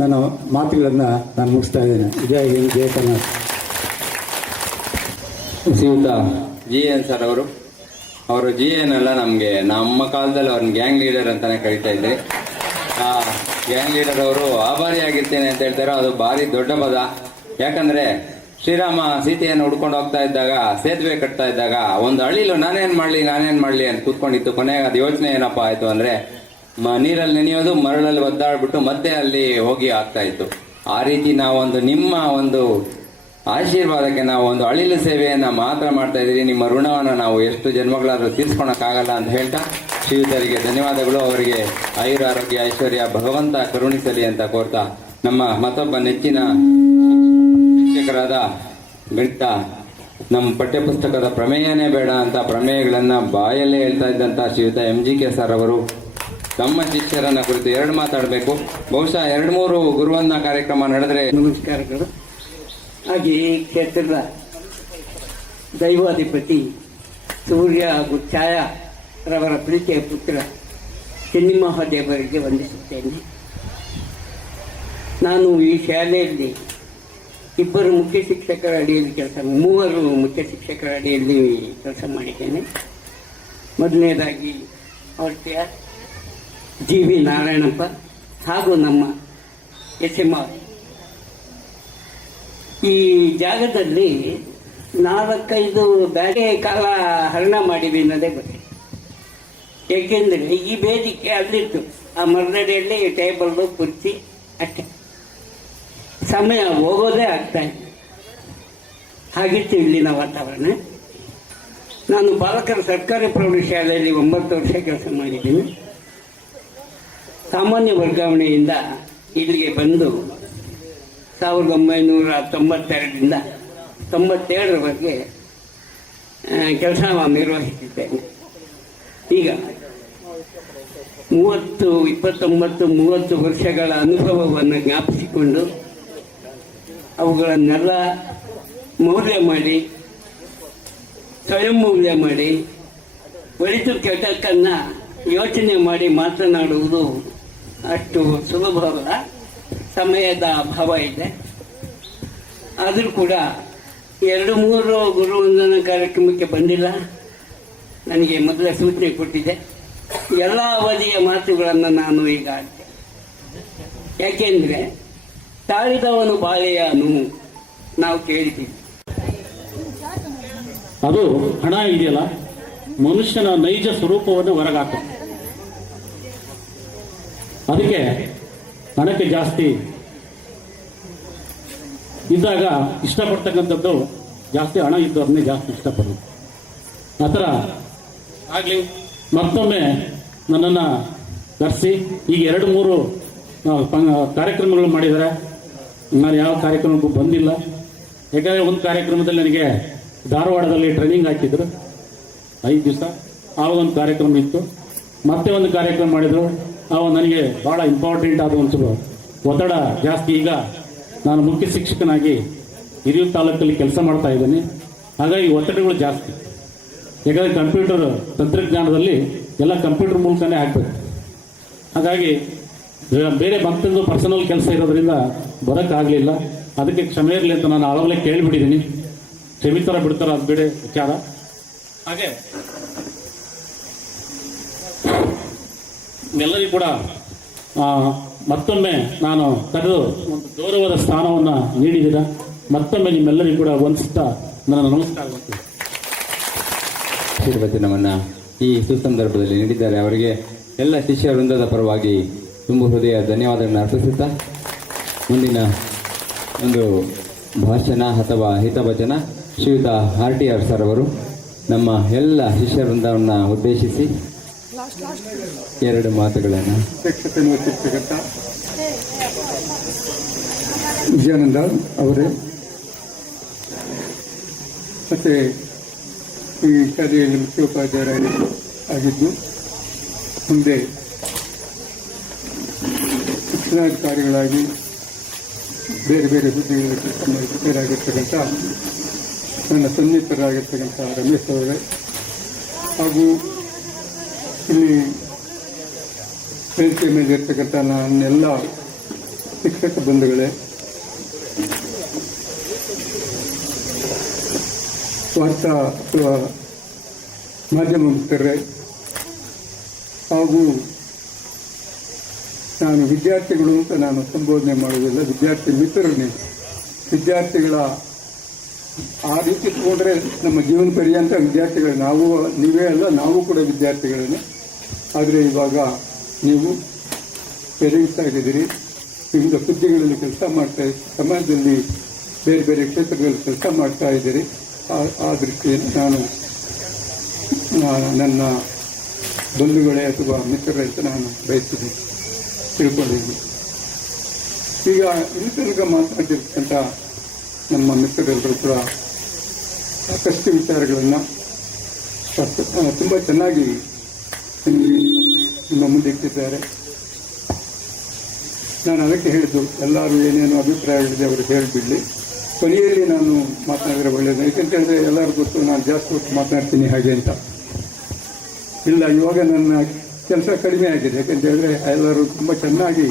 ನನ್ನ ಮಾತುಗಳನ್ನು ನಾನು ಮುಗಿಸ್ತಾ ಇದ್ದೇನೆ. ಜಯ ಹಿಂದ್, ಜಯ ಕರ್ನಾಟಕ. ಶ್ರೀಯುತ GN ಸರ್ ಅವರು GN ಅಲ್ಲ, ನಮಗೆ ನಮ್ಮ ಕಾಲದಲ್ಲಿ ಅವ್ರನ್ನ ಗ್ಯಾಂಗ್ ಲೀಡರ್ ಅಂತಾನೆ ಕರೀತಾ ಇದ್ದೆ. ಆ ಗ್ಯಾಂಗ್ ಲೀಡರ್ ಅವರು ಆಭಾರಿಯಾಗಿರ್ತೇನೆ ಅಂತ ಹೇಳ್ತಾರೆ. ಅದು ಭಾರಿ ದೊಡ್ಡ ಪದ. ಯಾಕಂದ್ರೆ ಶ್ರೀರಾಮ ಸೀತೆಯನ್ನು ಹುಡ್ಕೊಂಡು ಹೋಗ್ತಾ ಇದ್ದಾಗ, ಸೇತುವೆ ಕಟ್ತಾ ಇದ್ದಾಗ ಒಂದು ಹಳ್ಳಿಲು ನಾನೇನ್ ಮಾಡ್ಲಿ ಅಂತ ಕೂತ್ಕೊಂಡಿತ್ತು. ಕೊನೆಗೆ ಅದು ಯೋಚನೆ ಏನಪ್ಪಾ ಆಯ್ತು ಅಂದ್ರೆ ನೀರಲ್ಲಿ ನೆನೆಯೋದು, ಮರಳಲ್ಲಿ ಒದ್ದಾಡ್ಬಿಟ್ಟು ಮತ್ತೆ ಅಲ್ಲಿ ಹೋಗಿ ಆಗ್ತಾ ಇತ್ತು. ಆ ರೀತಿ ನಾವೊಂದು ನಿಮ್ಮ ಒಂದು ಆಶೀರ್ವಾದಕ್ಕೆ ನಾವು ಒಂದು ಅಳಿಲು ಸೇವೆಯನ್ನ ಮಾತ್ರ ಮಾಡ್ತಾ ಇದ್ದೀವಿ. ನಿಮ್ಮ ಋಣವನ್ನು ನಾವು ಎಷ್ಟು ಜನ್ಮಗಳಾದ್ರೂ ತೀರ್ಸ್ಕೊಳಕ್ಕಾಗಲ್ಲ ಅಂತ ಹೇಳ್ತಾ ಶ್ರೀಯುತರಿಗೆ ಧನ್ಯವಾದಗಳು. ಅವರಿಗೆ ಆಯುರಾರೋಗ್ಯ ಐಶ್ವರ್ಯ ಭಗವಂತ ಕರುಣಿಸಲಿ ಅಂತ ಕೋರ್ತಾ, ನಮ್ಮ ಮತ್ತೊಬ್ಬ ನೆಚ್ಚಿನ ಶಿಕ್ಷಕರಾದ ಗಣಿತ, ನಮ್ಮ ಪಠ್ಯಪುಸ್ತಕದ ಪ್ರಮೇಯನೇ ಬೇಡ ಅಂತ ಪ್ರಮೇಯಗಳನ್ನ ಬಾಯಲ್ಲೇ ಹೇಳ್ತಾ ಇದ್ದಂತ ಶ್ರೀಯುತ MGK ಸರ್ ಅವರು ತಮ್ಮ ಶಿಷ್ಯರನ್ನ ಕುರಿತು 2 ಮಾತಾಡಬೇಕು. ಬಹುಶಃ 2-3 ಗುರುವಂದ ಕಾರ್ಯಕ್ರಮ ನಡೆದ್ರೆ. ನಮಸ್ಕಾರಗಳು. ಹಾಗೆ ಈ ಕ್ಷೇತ್ರದ ದೈವಾಧಿಪತಿ ಸೂರ್ಯ ಹಾಗೂ ಛಾಯಾ ರವರ ಪ್ರೀತಿಯ ಪುತ್ರ ಚೆನ್ನಿಮಹಾದೇವರಿಗೆ ವಂದಿಸುತ್ತೇನೆ. ನಾನು ಈ ಶಾಲೆಯಲ್ಲಿ ಇಬ್ಬರು ಮುಖ್ಯ ಶಿಕ್ಷಕರ ಅಡಿಯಲ್ಲಿ ಮೂವರು ಮುಖ್ಯ ಶಿಕ್ಷಕರ ಅಡಿಯಲ್ಲಿ ಕೆಲಸ ಮಾಡಿದ್ದೇನೆ. ಮೊದಲನೇದಾಗಿ ಔಟ್ಯ GV ನಾರಾಯಣಪ್ಪ ಹಾಗೂ ನಮ್ಮ SMR. ಈ ಜಾಗದಲ್ಲಿ 4-5 ಬ್ಯಾಟೆ ಕಾಲ ಹರಣ ಮಾಡಿವಿ ಅನ್ನೋದೇ ಗೊತ್ತಿಲ್ಲ. ಏಕೆಂದರೆ ಈ ವೇದಿಕೆ ಅಲ್ಲಿತ್ತು, ಆ ಮರದಡಿಯಲ್ಲಿ ಟೇಬಲ್ಲು ಕುರ್ಚಿ ಅಷ್ಟೇ, ಸಮಯ ಹೋಗೋದೇ ಆಗ್ತಾ ಇದೆ. ಹಾಗಿತ್ತು ಇಲ್ಲಿನ ವಾತಾವರಣ. ನಾನು ಬಾಲಕರ ಸರ್ಕಾರಿ ಪ್ರೌಢಶಾಲೆಯಲ್ಲಿ 9 ವರ್ಷ ಕೆಲಸ ಮಾಡಿದ್ದೀನಿ. ಸಾಮಾನ್ಯ ವರ್ಗಾವಣೆಯಿಂದ ಇಲ್ಲಿಗೆ ಬಂದು 1992ರಿಂದ 97ರವರೆಗೆ ಕೆಲಸ ನಿರ್ವಹಿಸಿದ್ದೇನೆ. ಈಗ 29-30 ವರ್ಷಗಳ ಅನುಭವವನ್ನು ಜ್ಞಾಪಿಸಿಕೊಂಡು ಅವುಗಳನ್ನೆಲ್ಲ ಮೌಲ್ಯ ಮಾಡಿ, ಸ್ವಯಂ ಮೌಲ್ಯ ಮಾಡಿ, ಒಳಿತು ಕೆಟ್ಟಕ್ಕನ್ನು ಯೋಚನೆ ಮಾಡಿ ಮಾತನಾಡುವುದು ಅಷ್ಟು ಸುಲಭವಲ್ಲ. ಸಮಯದ ಅಭಾವ ಇದೆ. ಆದರೂ ಕೂಡ 2-3 ಗುರುವಂದನಾ ಕಾರ್ಯಕ್ರಮಕ್ಕೆ ಬಂದಿಲ್ಲ. ನನಗೆ ಮೊದಲೇ ಸೂಚನೆ ಕೊಟ್ಟಿದ್ದೆ. ಎಲ್ಲ ಅವಧಿಯ ಮಾತುಗಳನ್ನು ನಾನು ಈಗ ಆಡ್ತೆ. ಯಾಕೆಂದರೆ ತಾಳಿದವನು ಬಾಳೆಯನು ನಾವು ಕೇಳಿದ್ದೀವಿ. ಅದು ಹಣ ಇದೆಯಲ್ಲ, ಮನುಷ್ಯನ ನೈಜ ಸ್ವರೂಪವನ್ನು ಹೊರಗಾಕ. ಅದಕ್ಕೆ ಹಣಕ್ಕೆ ಜಾಸ್ತಿ ಇದ್ದಾಗ ಇಷ್ಟಪಡ್ತಕ್ಕಂಥದ್ದು ಜಾಸ್ತಿ, ಹಣ ಇದ್ದವ್ರನ್ನೇ ಜಾಸ್ತಿ ಇಷ್ಟಪಡೋದು. ಆ ಥರ ಆಗಲಿ ಮತ್ತೊಮ್ಮೆ ನನ್ನನ್ನು ಕರೆಸಿ ಈಗ 2-3 ಕಾರ್ಯಕ್ರಮಗಳು ಮಾಡಿದ್ದಾರೆ. ನಾನು ಯಾವ ಕಾರ್ಯಕ್ರಮಕ್ಕೂ ಬಂದಿಲ್ಲ. ಯಾಕಂದರೆ ಒಂದು ಕಾರ್ಯಕ್ರಮದಲ್ಲಿ ನನಗೆ ಧಾರವಾಡದಲ್ಲಿ ಟ್ರೈನಿಂಗ್ ಹಾಕಿದ್ರು 5 ದಿವಸ. ಆವಾಗ ಒಂದು ಕಾರ್ಯಕ್ರಮ ಇತ್ತು. ಮತ್ತೆ ಒಂದು ಕಾರ್ಯಕ್ರಮ ಮಾಡಿದರು. ಆವಾಗ ನನಗೆ ಭಾಳ ಇಂಪಾರ್ಟೆಂಟ್ ಆದ ಒಂಚೂರು ಒತ್ತಡ ಜಾಸ್ತಿ. ಈಗ ನಾನು ಮುಖ್ಯ ಶಿಕ್ಷಕನಾಗಿ ಹಿರಿಯೂರು ತಾಲೂಕಲ್ಲಿ ಕೆಲಸ ಮಾಡ್ತಾ ಇದ್ದೀನಿ. ಹಾಗಾಗಿ ಒತ್ತಡಗಳು ಜಾಸ್ತಿ. ಯಾಕಂದರೆ ಕಂಪ್ಯೂಟರ್ ತಂತ್ರಜ್ಞಾನದಲ್ಲಿ ಎಲ್ಲ ಕಂಪ್ಯೂಟರ್ ಮೂಲಕನೇ ಆಗಬೇಕು. ಹಾಗಾಗಿ ಬೇರೆ ಮತ್ತೊಂದು ಪರ್ಸನಲ್ ಕೆಲಸ ಇರೋದ್ರಿಂದ ಬರೋಕ್ಕಾಗಲಿಲ್ಲ. ಅದಕ್ಕೆ ಕ್ಷಮೆ ಇರಲಿ ಅಂತ ನಾನು ಆವಾಗಲೇ ಕೇಳಿಬಿಟ್ಟಿದ್ದೀನಿ. ಕ್ಷಮಿತರ ಬಿಡ್ತಾರ ಅದು ಬೇರೆ ವಿಚಾರ. ಹಾಗೆ ಎಲ್ಲರಿಗೂ ಕೂಡ ಮತ್ತೊಮ್ಮೆ ನಾನು ಕರೆದು ಒಂದು ಗೌರವದ ಸ್ಥಾನವನ್ನು ನೀಡಿದ್ದೀರ. ಮತ್ತೊಮ್ಮೆ ನಿಮ್ಮೆಲ್ಲರಿಗೂ ಕೂಡ ವಂದಿಸ್ತಾ ನನ್ನ ನಮಸ್ಕಾರ ಮಾಡ್ತೀನಿ. ಆಶೀರ್ವಚನವನ್ನು ಈ ಸುಸಂದರ್ಭದಲ್ಲಿ ನೀಡಿದ್ದಾರೆ. ಅವರಿಗೆ ಎಲ್ಲ ಶಿಷ್ಯ ವೃಂದದ ಪರವಾಗಿ ತುಂಬ ಹೃದಯ ಧನ್ಯವಾದಗಳನ್ನು ಅರ್ಪಿಸುತ್ತಾ ಮುಂದಿನ ಒಂದು ಭಾಷಣ ಅಥವಾ ಹಿತವಚನ ಶ್ರೀಯುತ RTR ಸರ್ ಅವರು ನಮ್ಮ ಎಲ್ಲ ಶಿಷ್ಯ ವೃಂದವನ್ನು ಉದ್ದೇಶಿಸಿ 2 ಮಾತುಗಳನ್ನು. ಅಧ್ಯಕ್ಷತೆಯನ್ನು ವಹಿಸಿರ್ತಕ್ಕಂಥ ವಿಜಯಾನಂದ ಅವರೇ, ಮತ್ತು ಈ ಶಾಲೆಯಲ್ಲಿ ಮುಖ್ಯೋಪಾಧ್ಯಾಯರಾಗಿದ್ದು ಮುಂದೆ ಶಿಕ್ಷಣಾಧಿಕಾರಿಗಳಾಗಿ ಬೇರೆ ಬೇರೆ ಹುದ್ದೆಗಳಲ್ಲಿ ಕೆಲಸ ಮಾಡಿರ್ತಕ್ಕಂಥ ನನ್ನ ಸನ್ನಿಹಿತರಾಗಿರ್ತಕ್ಕಂಥ ರಮೇಶ್ ಅವರೇ, ಹಾಗೂ ಇಲ್ಲಿ ವೇದಿಕೆ ಮೇಲೆ ಇರ್ತಕ್ಕಂಥ ನನ್ನೆಲ್ಲ ಶಿಕ್ಷಕ ಬಂಧುಗಳೇ, ವಾರ್ತಾ ಅಥವಾ ಮಾಧ್ಯಮ ಮಿತ್ರರೇ, ಹಾಗೂ ನಾನು ವಿದ್ಯಾರ್ಥಿಗಳು ಅಂತ ನಾನು ಸಂಬೋಧನೆ ಮಾಡುವುದಿಲ್ಲ, ವಿದ್ಯಾರ್ಥಿ ಮಿತ್ರರನ್ನೇ. ವಿದ್ಯಾರ್ಥಿಗಳ ಆ ರೀತಿ ತಗೊಂಡ್ರೆ ನಮ್ಮ ಜೀವನ ಪರ್ಯಂತ ವಿದ್ಯಾರ್ಥಿಗಳು ನಾವು, ನೀವೇ ಅಲ್ಲ, ನಾವು ಕೂಡ ವಿದ್ಯಾರ್ಥಿಗಳನ್ನೇ. ಆದರೆ ಇವಾಗ ನೀವು ಪೇರೆಂಟ್ಸ್ ಆಗಿದ್ದೀರಿ, ವಿವಿಧ ಹುದ್ದೆಗಳಲ್ಲಿ ಕೆಲಸ ಮಾಡ್ತಾ, ಸಮಾಜದಲ್ಲಿ ಬೇರೆ ಬೇರೆ ಕ್ಷೇತ್ರಗಳಲ್ಲಿ ಕೆಲಸ ಮಾಡ್ತಾ ಇದ್ದೀರಿ. ಆ ದೃಷ್ಟಿಯಲ್ಲಿ ನಾನು ನನ್ನ ಬಂಧುಗಳೇ ಅಥವಾ ಮಿತ್ರರೇ ಅಂತ ನಾನು ಬಯಸ್ತೀನಿ, ತಿಳ್ಕೊಂಡಿದ್ದೀನಿ. ಈಗ ಇನ್ನಿತರಗ ಮಾತನಾಡಿರ್ತಕ್ಕಂಥ ನಮ್ಮ ಮಿತ್ರರೆಲ್ಲರೂ ಕೂಡ ಸಾಕಷ್ಟು ವಿಚಾರಗಳನ್ನು ತುಂಬ ಚೆನ್ನಾಗಿ ನಿಮ್ಮ ಮುಂದೆ ಇಟ್ಟಿದ್ದಾರೆ. ನಾನು ಅದಕ್ಕೆ ಹೇಳಿದ್ದು, ಎಲ್ಲರೂ ಏನೇನು ಅಭಿಪ್ರಾಯಗಳಿದೆ ಅವರು ಹೇಳಿಬಿಡಲಿ, ಕೊನೆಯಲ್ಲಿ ನಾನು ಮಾತನಾಡಿದರೆ ಒಳ್ಳೆಯದು. ಯಾಕೆಂತ ಹೇಳಿದ್ರೆ ಎಲ್ಲರೂ ಗೊತ್ತು ನಾನು ಜಾಸ್ತಿ ಹೊತ್ತು ಮಾತನಾಡ್ತೀನಿ ಹಾಗೆ ಅಂತ. ಇಲ್ಲ, ಇವಾಗ ನನ್ನ ಕೆಲಸ ಕಡಿಮೆ ಆಗಿದೆ. ಯಾಕೆಂತ ಹೇಳಿದ್ರೆ ಎಲ್ಲರೂ ತುಂಬ ಚೆನ್ನಾಗಿ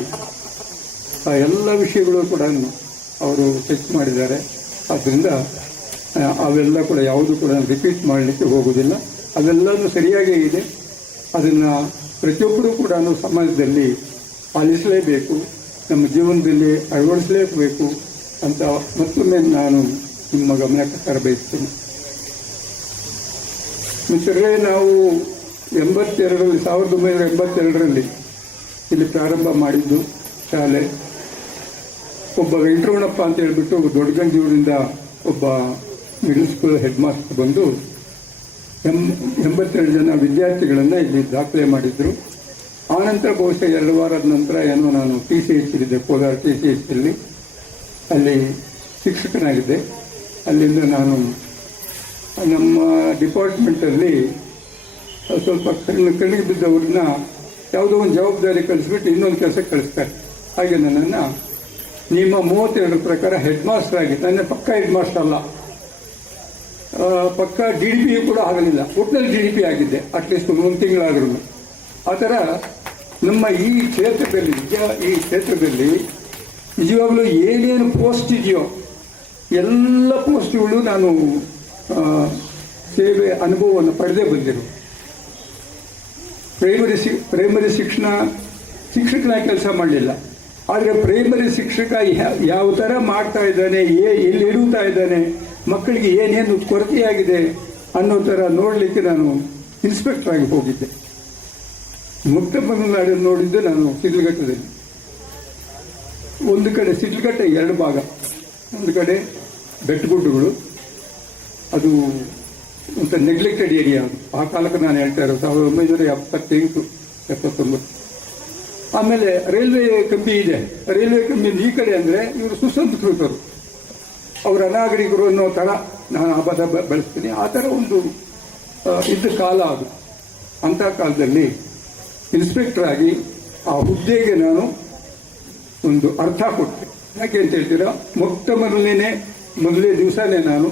ಆ ಎಲ್ಲ ವಿಷಯಗಳು ಕೂಡ ಅವರು ಚೆಕ್ ಮಾಡಿದ್ದಾರೆ. ಆದ್ದರಿಂದ ಅವೆಲ್ಲ ಕೂಡ ಯಾವುದು ಕೂಡ ರಿಪೀಟ್ ಮಾಡಲಿಕ್ಕೆ ಹೋಗುವುದಿಲ್ಲ. ಅವೆಲ್ಲವೂ ಸರಿಯಾಗೇ ಇದೆ. ಅದನ್ನು ಪ್ರತಿಯೊಬ್ಬರೂ ಕೂಡ ಸಮಾಜದಲ್ಲಿ ಪಾಲಿಸಲೇಬೇಕು, ನಮ್ಮ ಜೀವನದಲ್ಲಿ ಅಳವಡಿಸಲೇಬೇಕು ಅಂತ ಮತ್ತೊಮ್ಮೆ ನಾನು ನಿಮ್ಮ ಗಮನಕ್ಕೆ ತರಬಯಸ್ತೇನೆ. ಮಿತ್ರರೇ, ನಾವು 1982ರಲ್ಲಿ ಇಲ್ಲಿ ಪ್ರಾರಂಭ ಮಾಡಿದ್ದು ಶಾಲೆ. ಒಬ್ಬ ವೆಂಕಟರಮಣಪ್ಪ ಅಂತ ಹೇಳ್ಬಿಟ್ಟು ದೊಡ್ಡಗಂಜೂರಿಂದ ಒಬ್ಬ ಮಿಡಲ್ ಸ್ಕೂಲ್ ಹೆಡ್ ಮಾಸ್ಟರ್ ಬಂದು 82 ಜನ ವಿದ್ಯಾರ್ಥಿಗಳನ್ನು ಇಲ್ಲಿ ದಾಖಲೆ ಮಾಡಿದ್ರು. ಆನಂತರ ಬಹುಶಃ 2 ವಾರದ ನಂತರ ಏನೋ ನಾನು TCH ಇದ್ದೆ, ಕೋಲಾರ TCHಲ್ಲಿ. ಅಲ್ಲಿ ಶಿಕ್ಷಕನಾಗಿದ್ದೆ. ಅಲ್ಲಿಂದ ನಾನು ನಮ್ಮ ಡಿಪಾರ್ಟ್ಮೆಂಟಲ್ಲಿ ಸ್ವಲ್ಪ ಕಣ್ಣಿಗೆ ಬಿದ್ದವ್ರನ್ನ ಯಾವುದೋ ಒಂದು ಜವಾಬ್ದಾರಿ ಕಳಿಸ್ಬಿಟ್ಟು ಇನ್ನೊಂದು ಕೆಲಸಕ್ಕೆ ಕಳಿಸ್ತಾರೆ. ಹಾಗೆ ನನ್ನನ್ನು ನಿಮ್ಮ 32 ಪ್ರಕಾರ ಹೆಡ್ ಮಾಸ್ಟರ್ ಆಗಿ, ನನ್ನ ಪಕ್ಕ ಹೆಡ್ ಮಾಸ್ಟರ್ ಅಲ್ಲ, ಪಕ್ಕ DDP ಕೂಡ ಆಗಲಿಲ್ಲ, ಒಟ್ಟಿನಲ್ಲಿ DDP ಆಗಿದ್ದೆ ಅಟ್ಲೀಸ್ಟ್ 1 ತಿಂಗಳಾದ್ರೂ. ಆ ಥರ ನಮ್ಮ ಈ ಕ್ಷೇತ್ರದಲ್ಲಿ ನಿಜವಾಗ್ಲೂ ಏನೇನು ಪೋಸ್ಟ್ ಇದೆಯೋ ಎಲ್ಲ ಪೋಸ್ಟ್ಗಳು ನಾನು ಸೇವೆ ಅನುಭವವನ್ನು ಪಡೆದೇ ಬಂದಿರು. ಪ್ರೈಮರಿ ಶಿಕ್ಷಕನಾಗಿ ಕೆಲಸ ಮಾಡಲಿಲ್ಲ. ಆದರೆ ಪ್ರೈಮರಿ ಶಿಕ್ಷಕ ಯಾವ ಥರ ಮಾಡ್ತಾ ಇದ್ದಾನೆ, ಎಲ್ಲಿ ಇಡುತ್ತಾ ಇದ್ದಾನೆ, ಮಕ್ಕಳಿಗೆ ಏನೇನು ಕೊರತೆಯಾಗಿದೆ ಅನ್ನೋ ಥರ ನೋಡಲಿಕ್ಕೆ ನಾನು ಇನ್ಸ್ಪೆಕ್ಟರ್ ಆಗಿ ಹೋಗಿದ್ದೆ. ಮುಕ್ತ ಮಲೆನಾಡನ್ನು ನೋಡಿದ್ದು ನಾನು ಶಿಡ್ಲಘಟ್ಟದಲ್ಲಿ. ಒಂದು ಕಡೆ ಶಿಡ್ಲಘಟ್ಟ 2 ಭಾಗ, ಒಂದು ಕಡೆ ಬೆಟ್ಟಗುಡ್ಡಗಳು, ಅದು ಅಂತ ನೆಗ್ಲೆಕ್ಟೆಡ್ ಏರಿಯಾ. ಅದು ಆ ಕಾಲಕ್ಕೆ ನಾನು ಹೇಳ್ತಾ ಇರೋದು 1978, 79. ಆಮೇಲೆ ರೈಲ್ವೆ ಕಂಬಿ ಇದೆ. ರೈಲ್ವೆ ಕಂಬಿ ಈ ಕಡೆ ಅಂದರೆ ಇವರು ಸುಸಂಸ್ಕೃತರು, ಅವರು ಅನಾಗರಿಕರು ಅನ್ನೋ ಥರ ನಾನು ಆ ಪದ ಬಳಸ್ತೀನಿ. ಆ ಥರ ಒಂದು ಇದ್ದ ಕಾಲ ಅದು. ಅಂಥ ಕಾಲದಲ್ಲಿ ಇನ್ಸ್ಪೆಕ್ಟರ್ ಆಗಿ ಆ ಹುದ್ದೆಗೆ ನಾನು ಒಂದು ಅರ್ಥ ಕೊಟ್ಟೆ. ಯಾಕೆ ಅಂತ ಹೇಳ್ತೀರಾ, ಮೊದಲೇ ದಿವಸನೇ ನಾನು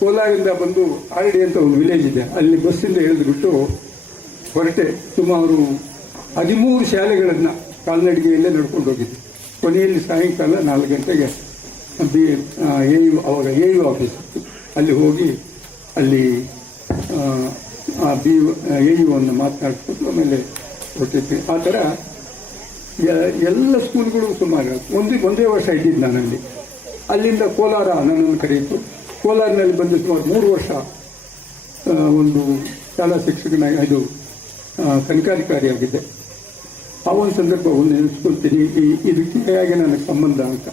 ಕೋಲಾರಿಂದ ಬಂದು ಆರ್ಡಿ ಅಂತ ಒಂದು ವಿಲೇಜ್ ಇದೆ, ಅಲ್ಲಿ ಬಸ್ಸಿಂದ ಇಳಿದ್ಬಿಟ್ಟು ಹೊರಟೆ. ಸುಮಾರು 13 ಶಾಲೆಗಳನ್ನು ಕಾಲ್ನಡಿಗೆಯಲ್ಲೇ ನಡ್ಕೊಂಡು ಹೋಗಿದ್ದೆ. ಕೊನೆಯಲ್ಲಿ ಸಾಯಂಕಾಲ 4 ಗಂಟೆಗೆ ಅವಾಗ AU ಆಫೀಸ್ ಇತ್ತು, ಅಲ್ಲಿ ಹೋಗಿ ಅಲ್ಲಿ AUವನ್ನು ಮಾತನಾಡಿಸ್ಬಿಟ್ಟು ಆಮೇಲೆ ಹೊರಟಿದ್ದೆ. ಆ ಥರ ಎಲ್ಲ ಸ್ಕೂಲ್ಗಳು ಸುಮಾರು ಒಂದೇ ವರ್ಷ ಇದ್ದಿದ್ದು ನಾನಲ್ಲಿ. ಅಲ್ಲಿಂದ ಕೋಲಾರ ನನ್ನನ್ನು ಕರೆಯಿತು. ಕೋಲಾರಿನಲ್ಲಿ ಬಂದು ಸುಮಾರು 3 ವರ್ಷ ಒಂದು ಶಾಲಾ ಶಿಕ್ಷಕನಾಗಿ ಇದು ತನಿಖಾಧಿಕಾರಿಯಾಗಿದ್ದೆ. ಆ ಒಂದು ಸಂದರ್ಭ ಒಂದು ನೆನೆಸ್ಕೊಳ್ತೀನಿ, ಇದಕ್ಕೆ ಹೇಗೆ ನನಗೆ ಸಂಬಂಧ ಅಂತ.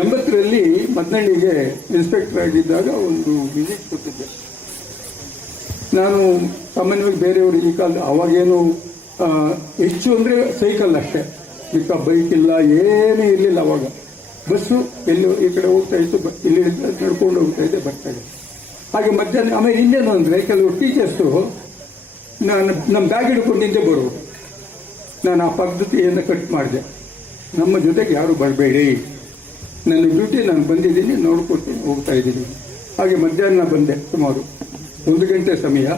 80ರಲ್ಲಿ ಮದ್ನಳ್ಳಿಗೆ ಇನ್ಸ್ಪೆಕ್ಟರ್ ಆಗಿದ್ದಾಗ ಒಂದು ವಿಸಿಟ್ ಕೊಟ್ಟಿದ್ದೆ ನಾನು. ಸಾಮಾನ್ಯವಾಗಿ ಬೇರೆಯವರು ಈ ಕಾಲದ ಅವಾಗೇನು ಹೆಚ್ಚು ಅಂದರೆ ಸೈಕಲ್ ಅಷ್ಟೇ, ಈಗ ಬೈಕ್ ಇಲ್ಲ, ಏನೂ ಇರಲಿಲ್ಲ ಅವಾಗ. ಬಸ್ಸು ಎಲ್ಲಿ ಈ ಕಡೆ ಹೋಗ್ತಾ ಇತ್ತು, ಇಲ್ಲಿ ನಡ್ಕೊಂಡು ಹೋಗ್ತಾ ಇದ್ದೆ, ಬರ್ತಾ ಇದೆ. ಹಾಗೆ ಮಧ್ಯಾಹ್ನ ಆಮೇಲೆ ಇನ್ನೇನು ಅಂದರೆ ಕೆಲವು ಟೀಚರ್ಸು ನಮ್ಮ ಬ್ಯಾಗ್ ಹಿಡ್ಕೊಂಡು ಹಿಂದೆ ಬರೋರು. ನಾನು ಆ ಪದ್ಧತಿಯನ್ನು ಕಟ್ ಮಾಡಿದೆ. ನಮ್ಮ ಜೊತೆಗೆ ಯಾರು ಬರಬೇಡಿ, ನನ್ನ ಡ್ಯೂಟಿ ನಾನು ಬಂದಿದ್ದೀನಿ, ನೋಡ್ಕೊಡ್ತೀನಿ, ಹೋಗ್ತಾ ಇದ್ದೀನಿ. ಹಾಗೆ ಮಧ್ಯಾಹ್ನ ಬಂದೆ. ಸುಮಾರು 1 ಗಂಟೆ ಸಮಯ.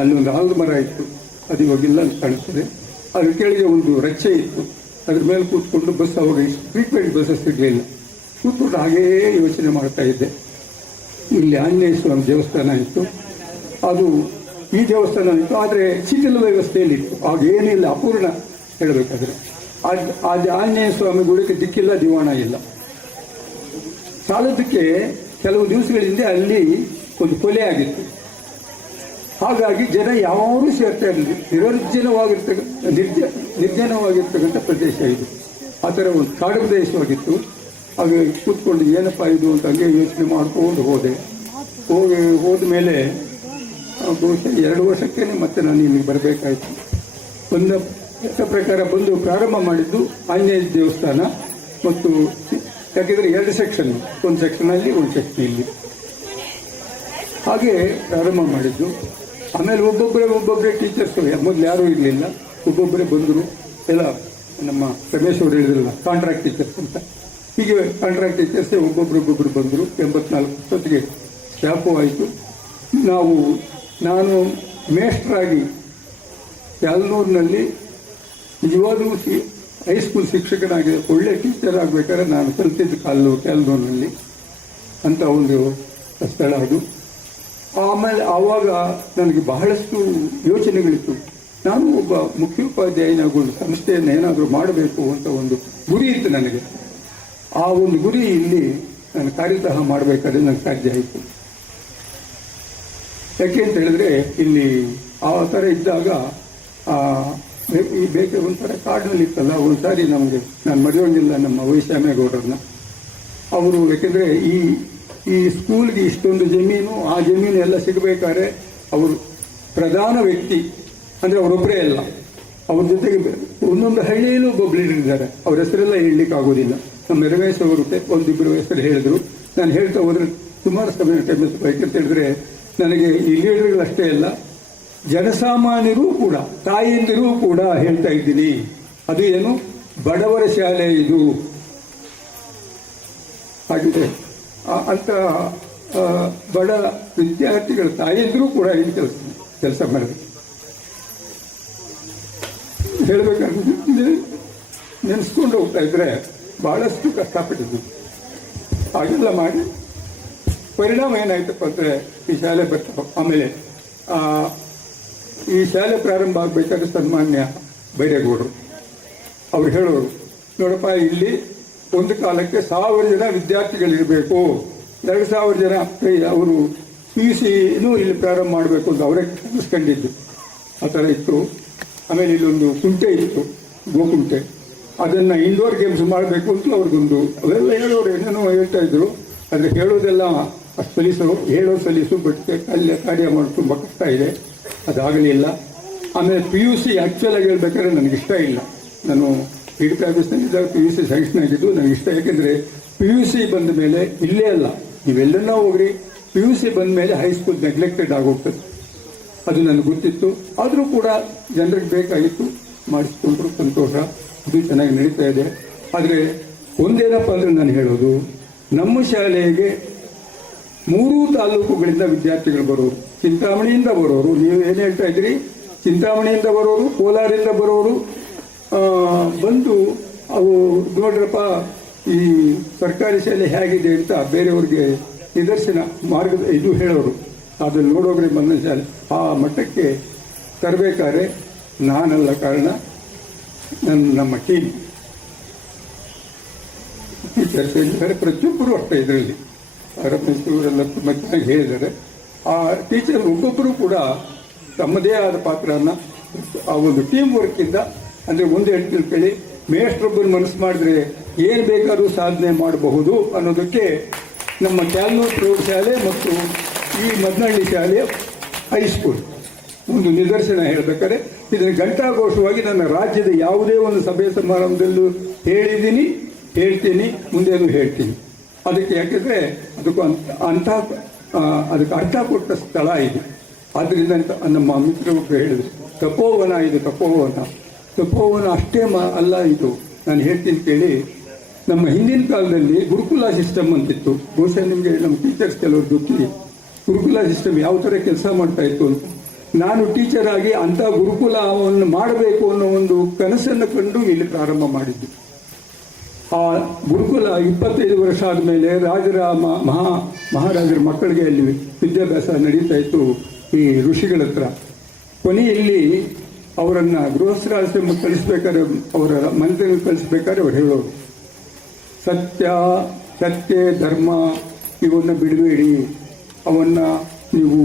ಅಲ್ಲಿ ಒಂದು ಆಲದ ಮರ ಇತ್ತು, ಅದು ಇವಾಗಿಲ್ಲ ಕಾಣಿಸ್ತದೆ. ಅದ್ರ ಕೆಳಗೆ ಒಂದು ರಚ್ಚೆ ಇತ್ತು, ಅದ್ರ ಮೇಲೆ ಕೂತ್ಕೊಂಡು ಬಸ್ ಅವಾಗ ಫ್ರೀಕ್ವೆಂಟ್ ಬಸ್ಸಸ್ ಸಿಗಲಿಲ್ಲ. ಕೂತ್ಕೊಂಡು ಹಾಗೇ ಯೋಚನೆ ಮಾಡ್ತಾ ಇದ್ದೆ. ಇಲ್ಲಿ ಆಂಜನೇಯ ಸ್ವಾಮಿ ದೇವಸ್ಥಾನ ಇತ್ತು, ಅದು ಈ ದೇವಸ್ಥಾನ ಇತ್ತು, ಆದರೆ ಶಿಥಿಲ ವ್ಯವಸ್ಥೆಯಲ್ಲಿತ್ತು, ಆಗೇನಿಲ್ಲ, ಅಪೂರ್ಣ ಹೇಳಬೇಕಾದ್ರೆ. ಆ ಆಂಜನೇಯ ಸ್ವಾಮಿ ಗುಡಿಗೆ ದಿಕ್ಕಿಲ್ಲ, ದಿವಾಣ ಇಲ್ಲ. ಸಾಲದಕ್ಕೆ ಕೆಲವು ದಿವಸಗಳ ಹಿಂದೆ ಅಲ್ಲಿ ಒಂದು ಕೊಲೆ ಆಗಿತ್ತು. ಹಾಗಾಗಿ ಜನ ಯಾರೂ ಸೇರ್ತಾ ಇರಲಿಲ್ಲ. ನಿರ್ಜನವಾಗಿರ್ತಕ್ಕಂಥ ಪ್ರದೇಶ ಇದು. ಆ ಥರ ಒಂದು ಕಾಡು ಪ್ರದೇಶವಾಗಿತ್ತು. ಹಾಗೆ ಕೂತ್ಕೊಂಡು ಏನಪ್ಪ ಇದು ಅಂತ ಹಂಗೆ ಯೋಚನೆ ಮಾಡ್ಕೊಂಡು ಹೋದ ಮೇಲೆ ಬಹುಶಃ 2 ವರ್ಷಕ್ಕೇ ಮತ್ತೆ ನಾನು ಇಲ್ಲಿಗೆ ಬರಬೇಕಾಯಿತು. ಒಂದು ಪ್ರಕಾರ ಬಂದು ಪ್ರಾರಂಭ ಮಾಡಿದ್ದು ಆಂಜನೇಯ ದೇವಸ್ಥಾನ ಮತ್ತು ಯಾಕೆಂದರೆ 2 ಸೆಕ್ಷನ್, ಒಂದು ಸೆಕ್ಷನಲ್ಲಿ ಒಂದು ಸೆಕ್ಷನ್ ಇಲ್ಲಿ, ಹಾಗೆ ಪ್ರಾರಂಭ ಮಾಡಿದ್ದು. ಆಮೇಲೆ ಒಬ್ಬೊಬ್ಬರೇ ಟೀಚರ್ಸು, ಮೊದಲು ಯಾರೂ ಇರಲಿಲ್ಲ, ಒಬ್ಬೊಬ್ಬರೇ ಬಂದರು. ಎಲ್ಲ ನಮ್ಮ ರಮೇಶ್ ಅವರು ಹೇಳಿದ್ರಲ್ಲ ಕಾಂಟ್ರಾಕ್ಟ್ ಟೀಚರ್ಸ್ ಅಂತ, ಹೀಗೆ ಕಾಂಟ್ರಾಕ್ಟ್ ಟೀಚರ್ಸೇ ಒಬ್ಬೊಬ್ಬರು ಬಂದರು. 84 ಸ್ಟಾಫು ಆಯಿತು. ನಾನು ಮೇಸ್ಟ್ರಾಗಿ ಕ್ಯಾಲ್ನೂರಿನಲ್ಲಿ ನಿಜವಾಗ್ಲೂ ಹೈಸ್ಕೂಲ್ ಶಿಕ್ಷಕನಾಗಿ ಒಳ್ಳೆ ಟೀಚರ್ ಆಗಬೇಕಾದ್ರೆ ನಾನು ಕಲಿತಿದ್ದು ಕ್ಯಾಲ್ದೂರಿನಲ್ಲಿ ಅಂತ ಒಂದು ಸ್ಥಳ ಅದು. ಆಮೇಲೆ ಆವಾಗ ನನಗೆ ಬಹಳಷ್ಟು ಯೋಚನೆಗಳಿತ್ತು. ನಾನು ಒಬ್ಬ ಮುಖ್ಯೋಪಾಧ್ಯಾಯನಾಗಿ ಸಂಸ್ಥೆಯನ್ನು ಏನಾದರೂ ಮಾಡಬೇಕು ಅಂತ ಒಂದು ಗುರಿ ಇತ್ತು ನನಗೆ. ಆ ಒಂದು ಗುರಿ ಇಲ್ಲಿ ನಾನು ಕಾರ್ಯತಃ ಮಾಡಬೇಕಾದ್ರೆ ನನಗೆ ಸಾಧ್ಯ ಆಯಿತು. ಯಾಕೆ ಅಂತ ಹೇಳಿದ್ರೆ ಇಲ್ಲಿ ಆ ಥರ ಇದ್ದಾಗ ಈ ಬೇಕೆ ಒಂಥರ ಕಾಡಿನಲ್ಲಿ ಇತ್ತಲ್ಲ. ಒಂದ್ಸಾರಿ ನಮಗೆ ನಾನು ಮರೆಯೋಂಗಿಲ್ಲ ನಮ್ಮ ವೈಶ್ಯಾಮೇಗೌಡರನ್ನ. ಅವರು ಯಾಕೆಂದರೆ ಈ ಸ್ಕೂಲ್ಗೆ ಇಷ್ಟೊಂದು ಜಮೀನು, ಆ ಜಮೀನು ಎಲ್ಲ ಸಿಗಬೇಕಾದ್ರೆ ಅವರು ಪ್ರಧಾನ ವ್ಯಕ್ತಿ ಅಂದರೆ ಅವರೊಬ್ಬರೇ ಅಲ್ಲ, ಅವ್ರ ಜೊತೆಗೆ ಒಂದೊಂದು ಹಳ್ಳಿಯಲ್ಲೂ ಒಬ್ಬೊಬ್ಬರು ಇದ್ದಾರೆ. ಅವ್ರ ಹೆಸರೆಲ್ಲ ಹೇಳಲಿಕ್ಕೆ ಆಗೋದಿಲ್ಲ. ನಮ್ಮ ರಮೇಶ್ ಅವರು ಒಂದಿಬ್ಬರು ಹೆಸರು ಹೇಳಿದರು. ನಾನು ಹೇಳ್ತಾ ಹೋದ್ರೆ ಸುಮಾರು ಸಮಯ ಟೈಮ್ ಯಾಕೆಂತ ಹೇಳಿದ್ರೆ ನನಗೆ ಈ ಲೀಡರ್ಗಳಷ್ಟೇ ಅಲ್ಲ, ಜನಸಾಮಾನ್ಯರು ಕೂಡ, ತಾಯಿಯಂದಿರೂ ಕೂಡ ಹೇಳ್ತಾ ಇದ್ದೀನಿ. ಅದು ಏನು, ಬಡವರ ಶಾಲೆ ಇದು ಆಗಿದೆ ಅಂತ ಬಡ ವಿದ್ಯಾರ್ಥಿಗಳ ತಾಯಿಯಂದಿರೂ ಕೂಡ ಇಲ್ಲಿ ಕೆಲಸ ಮಾಡಿದ್ರು. ಹೇಳಬೇಕಂದ್ರೆ ನೆನೆಸ್ಕೊಂಡು ಹೋಗ್ತಾ ಇದ್ರೆ ಬಹಳಷ್ಟು ಕಷ್ಟಪಟ್ಟಿದ್ದು. ಹಾಗೆಲ್ಲ ಮಾಡಿ ಪರಿಣಾಮ ಏನಾಯ್ತಪ್ಪ ಅಂದರೆ ಈ ಶಾಲೆ ಬರ್ತಾ ಆಮೇಲೆ ಈ ಶಾಲೆ ಪ್ರಾರಂಭ ಆಗಬೇಕಾದ್ರೆ ಸನ್ಮಾನ್ಯ ಬೈರೇಗೌಡರು ಅವ್ರು ಹೇಳೋರು, ನೋಡಪ್ಪ ಇಲ್ಲಿ ಒಂದು ಕಾಲಕ್ಕೆ 1000 ಜನ ವಿದ್ಯಾರ್ಥಿಗಳಿರಬೇಕು, 2000 ಜನ ಅವರು PUCನೂ ಇಲ್ಲಿ ಪ್ರಾರಂಭ ಮಾಡಬೇಕು ಅಂತ ಅವರೇ ಕನಸ್ಕೊಂಡಿದ್ದು. ಆ ಥರ ಇತ್ತು. ಆಮೇಲೆ ಇಲ್ಲೊಂದು ಕುಂಟೆ ಇತ್ತು, ಗೋಕುಂಟೆ, ಅದನ್ನು ಇಂಡೋರ್ ಗೇಮ್ಸ್ ಮಾಡಬೇಕು ಅಂತ ಅವ್ರಿಗೊಂದು ಅವೆಲ್ಲ ಹೇಳೋರು ಏನೇನೋ ಹೇಳ್ತಾ ಇದ್ರು. ಆದರೆ ಹೇಳೋದೆಲ್ಲ ಅಷ್ಟು ಸಲೀಸು ಬಟ್ ಕಾರ್ಯ ಮಾಡೋದು ತುಂಬ ಕಷ್ಟ ಇದೆ, ಅದಾಗಲಿಲ್ಲ. ಆಮೇಲೆ PUC ಆ್ಯಕ್ಚುಲಾಗಿ ಹೇಳ್ಬೇಕಾದ್ರೆ ನನಗಿಷ್ಟ ಇಲ್ಲ. ನಾನು PDP ಆಫೀಸ್ನಲ್ಲಿದ್ದಾಗ PUC ಸ್ಯಾಂಕ್ಷನ್ ಆಗಿದ್ದು ನನಗಿಷ್ಟ. ಯಾಕೆಂದರೆ PUC ಬಂದ ಮೇಲೆ ಇಲ್ಲೇ ಅಲ್ಲ, ನೀವೆಲ್ಲನ್ನ ಹೋಗ್ರಿ, PUC ಬಂದ ಮೇಲೆ ಹೈಸ್ಕೂಲ್ ನೆಗ್ಲೆಕ್ಟೆಡ್ ಆಗೋಗ್ತದೆ. ಅದು ನನಗೆ ಗೊತ್ತಿತ್ತು. ಆದರೂ ಕೂಡ ಜನರಿಗೆ ಬೇಕಾಗಿತ್ತು, ಮಾಡಿಸ್ಕೊಂಡ್ರು, ಸಂತೋಷ. ಇದು ಚೆನ್ನಾಗಿ ನಡೀತಾ ಇದೆ. ಆದರೆ ಒಂದೇನಪ್ಪ ಅಂದರೆ ನಾನು ಹೇಳೋದು, ನಮ್ಮ ಶಾಲೆಗೆ 3 ತಾಲೂಕುಗಳಿಂದ ವಿದ್ಯಾರ್ಥಿಗಳು ಬರೋರು. ಚಿಂತಾಮಣಿಯಿಂದ ಬರೋರು, ನೀವು ಏನು ಹೇಳ್ತಾ ಇದ್ದೀರಿ, ಚಿಂತಾಮಣಿಯಿಂದ ಬರೋರು, ಕೋಲಾರಿಂದ ಬರೋರು ಬಂದು ಅವು ನೋಡ್ರಪ್ಪ ಈ ಸರ್ಕಾರಿ ಶಾಲೆ ಹೇಗಿದೆ ಅಂತ ಬೇರೆಯವ್ರಿಗೆ ನಿದರ್ಶನ ಇದು ಹೇಳೋರು. ಅದನ್ನು ನೋಡೋಗ್ರೆ ಬಂದ ಶಾಲೆ ಆ ಮಟ್ಟಕ್ಕೆ ತರಬೇಕಾದ್ರೆ ನಾನಲ್ಲ ಕಾರಣ, ನಮ್ಮ ಟೀಮ್ ಟೀಚರ್ಸ್ ಹೇಳಿದ್ದಾರೆ. ಪ್ರತಿಯೊಬ್ಬರು ಅಷ್ಟೇ ಇದರಲ್ಲಿ ರಮೇಶ್ವರೆಲ್ಲ ತುಂಬ ಚೆನ್ನಾಗಿ ಹೇಳಿದ್ದಾರೆ. ಆ ಟೀಚರ್ ಒಬ್ಬೊಬ್ಬರು ಕೂಡ ತಮ್ಮದೇ ಆದ ಪಾತ್ರನ ಆ ಒಂದು ಟೀಮ್ ವರ್ಕಿಂದ, ಅಂದರೆ ಒಂದು ಹೇಳ್ತಿಳ್ಕೊಳ್ಳಿ, ಮೇಷ್ಟ್ರೊಬ್ಬರು ಮನಸ್ಸು ಮಾಡಿದ್ರೆ ಏನು ಬೇಕಾದರೂ ಸಾಧನೆ ಮಾಡಬಹುದು ಅನ್ನೋದಕ್ಕೆ ನಮ್ಮ ಕ್ಯಾಲ್ನೂರು ಪ್ರೌಢಶಾಲೆ ಮತ್ತು ಈ ಮದನಹಳ್ಳಿ ಶಾಲೆಯ ಹೈಸ್ಕೂಲ್ ಒಂದು ನಿದರ್ಶನ ಹೇಳಬೇಕಾದ್ರೆ ಇದನ್ನು ಘಂಟಾಘೋಷವಾಗಿ ನನ್ನ ರಾಜ್ಯದ ಯಾವುದೇ ಒಂದು ಸಭೆ ಸಮಾರಂಭದಲ್ಲೂ ಹೇಳ್ತೀನಿ, ಮುಂದೇನು ಹೇಳ್ತೀನಿ. ಅದಕ್ಕೆ ಯಾಕೆಂದರೆ ಅದಕ್ಕೆ ಅರ್ಥ ಕೊಟ್ಟ ಸ್ಥಳ ಇದು. ಆದ್ದರಿಂದ ನಮ್ಮ ಮಿತ್ರೊಬ್ಬರು ಹೇಳಿದ್ರು, ತಪೋವನ ಇದು, ತಪೋವನ ಅಷ್ಟೇ ಅಲ್ಲ ಇದು. ನಾನು ಹೇಳ್ತೀನಿ ಕೇಳಿ, ನಮ್ಮ ಹಿಂದಿನ ಕಾಲದಲ್ಲಿ ಗುರುಕುಲ ಸಿಸ್ಟಮ್ ಅಂತಿತ್ತು. ಬಹುಶಃ ನಿಮಗೆ ನಮ್ಮ ಟೀಚರ್ಸ್ ಕೆಲವರು ಗೊತ್ತಿದೆ ಗುರುಕುಲ ಸಿಸ್ಟಮ್ ಯಾವ ಥರ ಕೆಲಸ ಮಾಡ್ತಾ ಇತ್ತು ಅಂತ. ನಾನು ಟೀಚರ್ ಆಗಿ ಅಂಥ ಗುರುಕುಲವನ್ನು ಮಾಡಬೇಕು ಅನ್ನೋ ಒಂದು ಕನಸನ್ನು ಕಂಡು ಇಲ್ಲಿ ಪ್ರಾರಂಭ ಮಾಡಿದ್ದು. ಆ ಗುರುಕುಲ 25 ವರ್ಷ ಆದಮೇಲೆ ಮಹಾರಾಜರ ಮಕ್ಕಳಿಗೆ ಅಲ್ಲಿ ವಿದ್ಯಾಭ್ಯಾಸ ನಡೀತಾ ಇತ್ತು ಈ ಋಷಿಗಳ ಹತ್ರ. ಕೊನೆಯಲ್ಲಿ ಅವರನ್ನು ಗೃಹಸ್ಥಾಶ್ರಮ ಕಳಿಸ್ಬೇಕಾದ್ರೆ, ಅವರ ಮನೆಯಲ್ಲಿ ಕಳಿಸ್ಬೇಕಾದ್ರೆ ಅವ್ರು ಹೇಳೋರು, ಸತ್ಯ ಧರ್ಮ ಇವನ್ನ ಬಿಡಬೇಡಿ, ಅವನ್ನು ನೀವು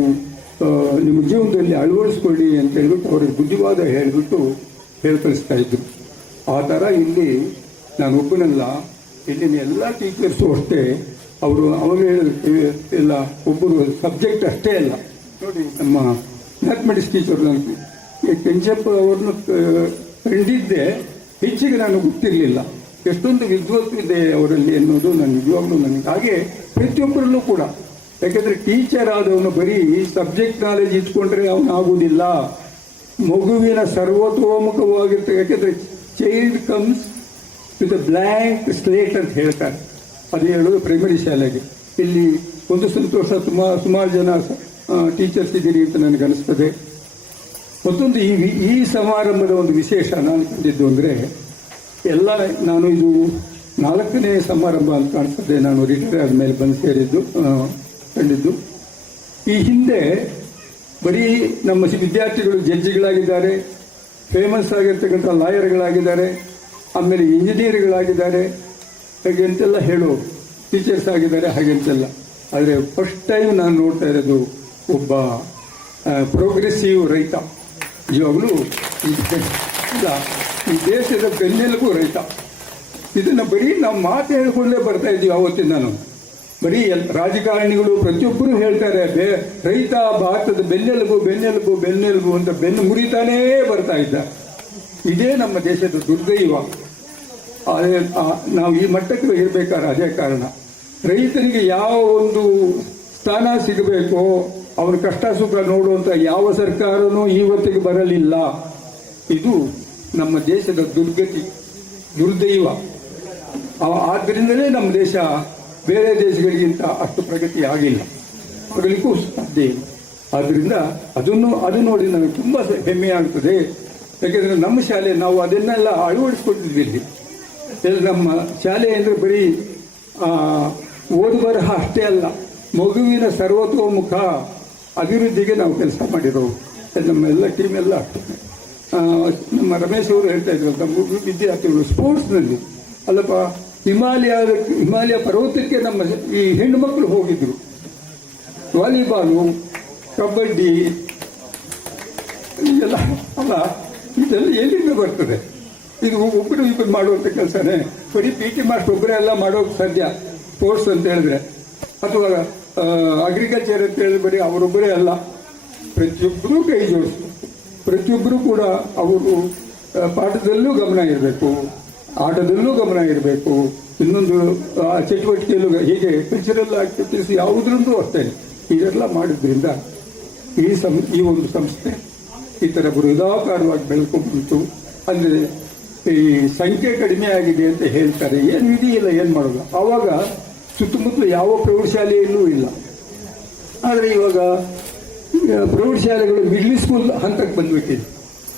ನಿಮ್ಮ ಜೀವನದಲ್ಲಿ ಅಳವಡಿಸ್ಕೊಳ್ಳಿ ಅಂತ ಹೇಳ್ಬಿಟ್ಟು ಅವ್ರಿಗೆ ಬುದ್ಧಿವಾದ ಹೇಳಿಬಿಟ್ಟು ಕಳಿಸ್ತಾ ಇದ್ರು. ಆ ಥರ ಇಲ್ಲಿ ನಾನು ಒಬ್ಬನಲ್ಲ, ಇಲ್ಲಿನ ಎಲ್ಲ ಟೀಚರ್ಸು ಅಷ್ಟೇ. ಅವರು ಅವಾಗ ಎಲ್ಲ ಒಬ್ಬರು ಸಬ್ಜೆಕ್ಟ್ ಅಷ್ಟೇ ಅಲ್ಲ. ನೋಡಿ, ನಮ್ಮ ಮ್ಯಾಥಮೆಟಿಕ್ಸ್ ಟೀಚರ್ ನನಗೆ ಕೆಂಚಪ್ಪ ಅವ್ರನ್ನ ಕಂಡಿದ್ದೆ, ಹೆಚ್ಚಿಗೆ ನಾನು ಗೊತ್ತಿರಲಿಲ್ಲ. ಎಷ್ಟೊಂದು ವಿದ್ವತ್ತು ಇದೆ ಅವರಲ್ಲಿ ಅನ್ನೋದು ನಾನು ನಿಜವಾಗ್ಲೂ ನನಗೆ. ಹಾಗೆ ಪ್ರತಿಯೊಬ್ಬರಲ್ಲೂ ಕೂಡ, ಯಾಕೆಂದರೆ ಟೀಚರ್ ಆದವನು ಬರೀ ಸಬ್ಜೆಕ್ಟ್ ನಾಲೆಜ್ ಇಟ್ಕೊಂಡ್ರೆ ಅವನು ಆಗುವುದಿಲ್ಲ. ಮಗುವಿನ ಸರ್ವತೋಮುಖವಾಗಿರ್ತದೆ. ಯಾಕೆಂದರೆ child comes with a blank slate ಅಂತ ಹೇಳ್ತಾರೆ. ಅದು ಹೇಳೋದು ಪ್ರೈಮರಿ ಶಾಲೆಗೆ. ಇಲ್ಲಿ ಒಂದು ಸಂತೋಷ, ಸುಮಾರು ಜನ ಟೀಚರ್ಸ್ ಇದ್ದೀರಿ ಅಂತ ನನಗನ್ನಿಸ್ತದೆ. ಮತ್ತೊಂದು ಈ ಸಮಾರಂಭದ ಒಂದು ವಿಶೇಷ ನಾನು ಕಂಡಿದ್ದು ಅಂದರೆ, ಎಲ್ಲ ನಾನು ಇದು 4ನೇ ಸಮಾರಂಭ ಅಂತ ಕಾಣಿಸ್ತದೆ. ನಾನು ರಿಟೈರ್ ಆದಮೇಲೆ ಬಂದು ಕಂಡಿದ್ದು. ಈ ಹಿಂದೆ ಬರೀ ನಮ್ಮ ವಿದ್ಯಾರ್ಥಿಗಳು ಜಡ್ಜಿಗಳಾಗಿದ್ದಾರೆ, ಫೇಮಸ್ ಆಗಿರ್ತಕ್ಕಂಥ ಲಾಯರ್ಗಳಾಗಿದ್ದಾರೆ, ಆಮೇಲೆ ಇಂಜಿನಿಯರ್ಗಳಾಗಿದ್ದಾರೆ, ಹಾಗೆ ಅಂತೆಲ್ಲ ಹೇಳೋ ಟೀಚರ್ಸ್ ಆಗಿದ್ದಾರೆ, ಹಾಗೆಂತೆಲ್ಲ. ಆದರೆ ಫಸ್ಟ್ ಟೈಮ್ ನಾನು ನೋಡ್ತಾ ಇರೋದು ಒಬ್ಬ ಪ್ರೋಗ್ರೆಸಿವ್ ರೈತ. ನಿಜವಾಗಲೂ ಈ ದೇಶದ ಬೆನ್ನೆಲುಬು ರೈತ. ಇದನ್ನು ಬರೀ ನಾವು ಮಾತು ಹೇಳ್ಕೊಂಡೇ ಬರ್ತಾ ಇದ್ದೀವಿ ಆವತ್ತಿಂದ. ನಾನು ಬರೀ ರಾಜಕಾರಣಿಗಳು ಪ್ರತಿಯೊಬ್ಬರು ಹೇಳ್ತಾರೆ ರೈತ ಭಾರತದ ಬೆನ್ನೆಲುಬು ಬೆನ್ನೆಲುಬು ಬೆನ್ನೆಲುಬು ಅಂತ ಬೆನ್ನು ಮುರಿತಾನೇ ಬರ್ತಾ ಇದ್ದ. ಇದೇ ನಮ್ಮ ದೇಶದ ದುರ್ದೈವ. ನಾವು ಈ ಮಟ್ಟಕ್ಕೆ ಇರಬೇಕಾದ್ರೆ ಅದೇ ಕಾರಣ. ರೈತನಿಗೆ ಯಾವ ಒಂದು ಸ್ಥಾನ ಸಿಗಬೇಕೋ, ಅವನ ಕಷ್ಟ ಸುಖ ನೋಡುವಂಥ ಯಾವ ಸರ್ಕಾರನೂ ಇವತ್ತಿಗೆ ಬರಲಿಲ್ಲ. ಇದು ನಮ್ಮ ದೇಶದ ದುರ್ದೈವ. ಆದ್ದರಿಂದಲೇ ನಮ್ಮ ದೇಶ ಬೇರೆ ದೇಶಗಳಿಗಿಂತ ಅಷ್ಟು ಪ್ರಗತಿ ಆಗಿಲ್ಲ, ಆಗಲಿಕ್ಕೂ ಸಾಧ್ಯ ಇಲ್ಲ. ಆದ್ದರಿಂದ ಅದು ನೋಡಿ ನನಗೆ ತುಂಬ ಹೆಮ್ಮೆ ಆಗ್ತದೆ. ಯಾಕೆಂದರೆ ನಮ್ಮ ಶಾಲೆ ನಾವು ಅದನ್ನೆಲ್ಲ ಅಳವಡಿಸ್ಕೊಟ್ಟಿದ್ವಿ. ನಮ್ಮ ಶಾಲೆ ಅಂದರೆ ಬರೀ ಓದು ಬರಹ ಅಷ್ಟೇ ಅಲ್ಲ, ಮಗುವಿನ ಸರ್ವತೋಮುಖ ಅಭಿವೃದ್ಧಿಗೆ ನಾವು ಕೆಲಸ ಮಾಡಿರೋವು. ನಮ್ಮೆಲ್ಲ ಟೀಮ್ ಎಲ್ಲ ನಮ್ಮ ರಮೇಶ್ ಅವರು ಹೇಳ್ತಾ ಇದ್ರು, ನಮ್ಮ ವಿದ್ಯಾರ್ಥಿಗಳು ಸ್ಪೋರ್ಟ್ಸ್ನಲ್ಲಿ ಅಲ್ಲಪ್ಪ ಹಿಮಾಲಯ ಪರ್ವತಕ್ಕೆ ನಮ್ಮ ಈ ಹೆಣ್ಣು ಮಕ್ಕಳು ಹೋಗಿದ್ರು. ವಾಲಿಬಾಲು, ಕಬಡ್ಡಿ ಇದೆಲ್ಲ ಅಲ್ಲ, ಇದೆಲ್ಲ ಎಲ್ಲಿಂದ ಬರ್ತದೆ? ಇದು ಒಬ್ಬರು ಇಬ್ಬರು ಮಾಡುವಂಥ ಕೆಲಸನೇ. ಬರೀ PT ಮಾಸ್ಟರ್ ಒಬ್ಬರೇ ಎಲ್ಲ ಮಾಡೋಕ್ಕೆ ಸಾಧ್ಯ ಸ್ಪೋರ್ಟ್ಸ್ ಅಂತ ಹೇಳಿದ್ರೆ, ಅಥವಾ ಅಗ್ರಿಕಲ್ಚರ್ ಅಂತ ಹೇಳಿದ್ರೆ ಬರೀ ಅವರೊಬ್ಬರೇ ಅಲ್ಲ, ಪ್ರತಿಯೊಬ್ಬರೂ ಕೈ ಜೋಡಿಸ್ಬೇಕು. ಪ್ರತಿಯೊಬ್ಬರೂ ಕೂಡ ಅವರು ಪಾಠದಲ್ಲೂ ಗಮನ ಇರಬೇಕು, ಆಟದಲ್ಲೂ ಗಮನ ಇರಬೇಕು, ಇನ್ನೊಂದು ಚಟುವಟಿಕೆಯಲ್ಲೂ ಹೀಗೆ ಕಲ್ಚರಲ್ ಆಕ್ಟಿವಿಟೀಸ್ ಯಾವುದ್ರಲ್ಲೂ ಅಷ್ಟೇ. ಇದೆಲ್ಲ ಮಾಡಿದ್ರಿಂದ ಈ ಒಂದು ಸಂಸ್ಥೆ ಈ ಥರ ಬೃಹದಾಕಾರವಾಗಿ ಬೆಳ್ಕೊಂಡ್ಬಿಟ್ಟು. ಅಂದರೆ ಈ ಸಂಖ್ಯೆ ಕಡಿಮೆ ಆಗಿದೆ ಅಂತ ಹೇಳ್ತಾರೆ, ಏನು ವಿಧಿಯಿಲ್ಲ, ಏನು ಮಾಡೋದು. ಆವಾಗ ಸುತ್ತಮುತ್ತಲು ಯಾವ ಪ್ರೌಢಶಾಲೆಯಲ್ಲೂ ಇಲ್ಲ. ಆದರೆ ಇವಾಗ ಪ್ರೌಢಶಾಲೆಗಳು ಮಿಡ್ಲ್ ಸ್ಕೂಲ್ ಹಂತಕ್ಕೆ ಬಂದ್ಬಿಟ್ಟಿದೆ.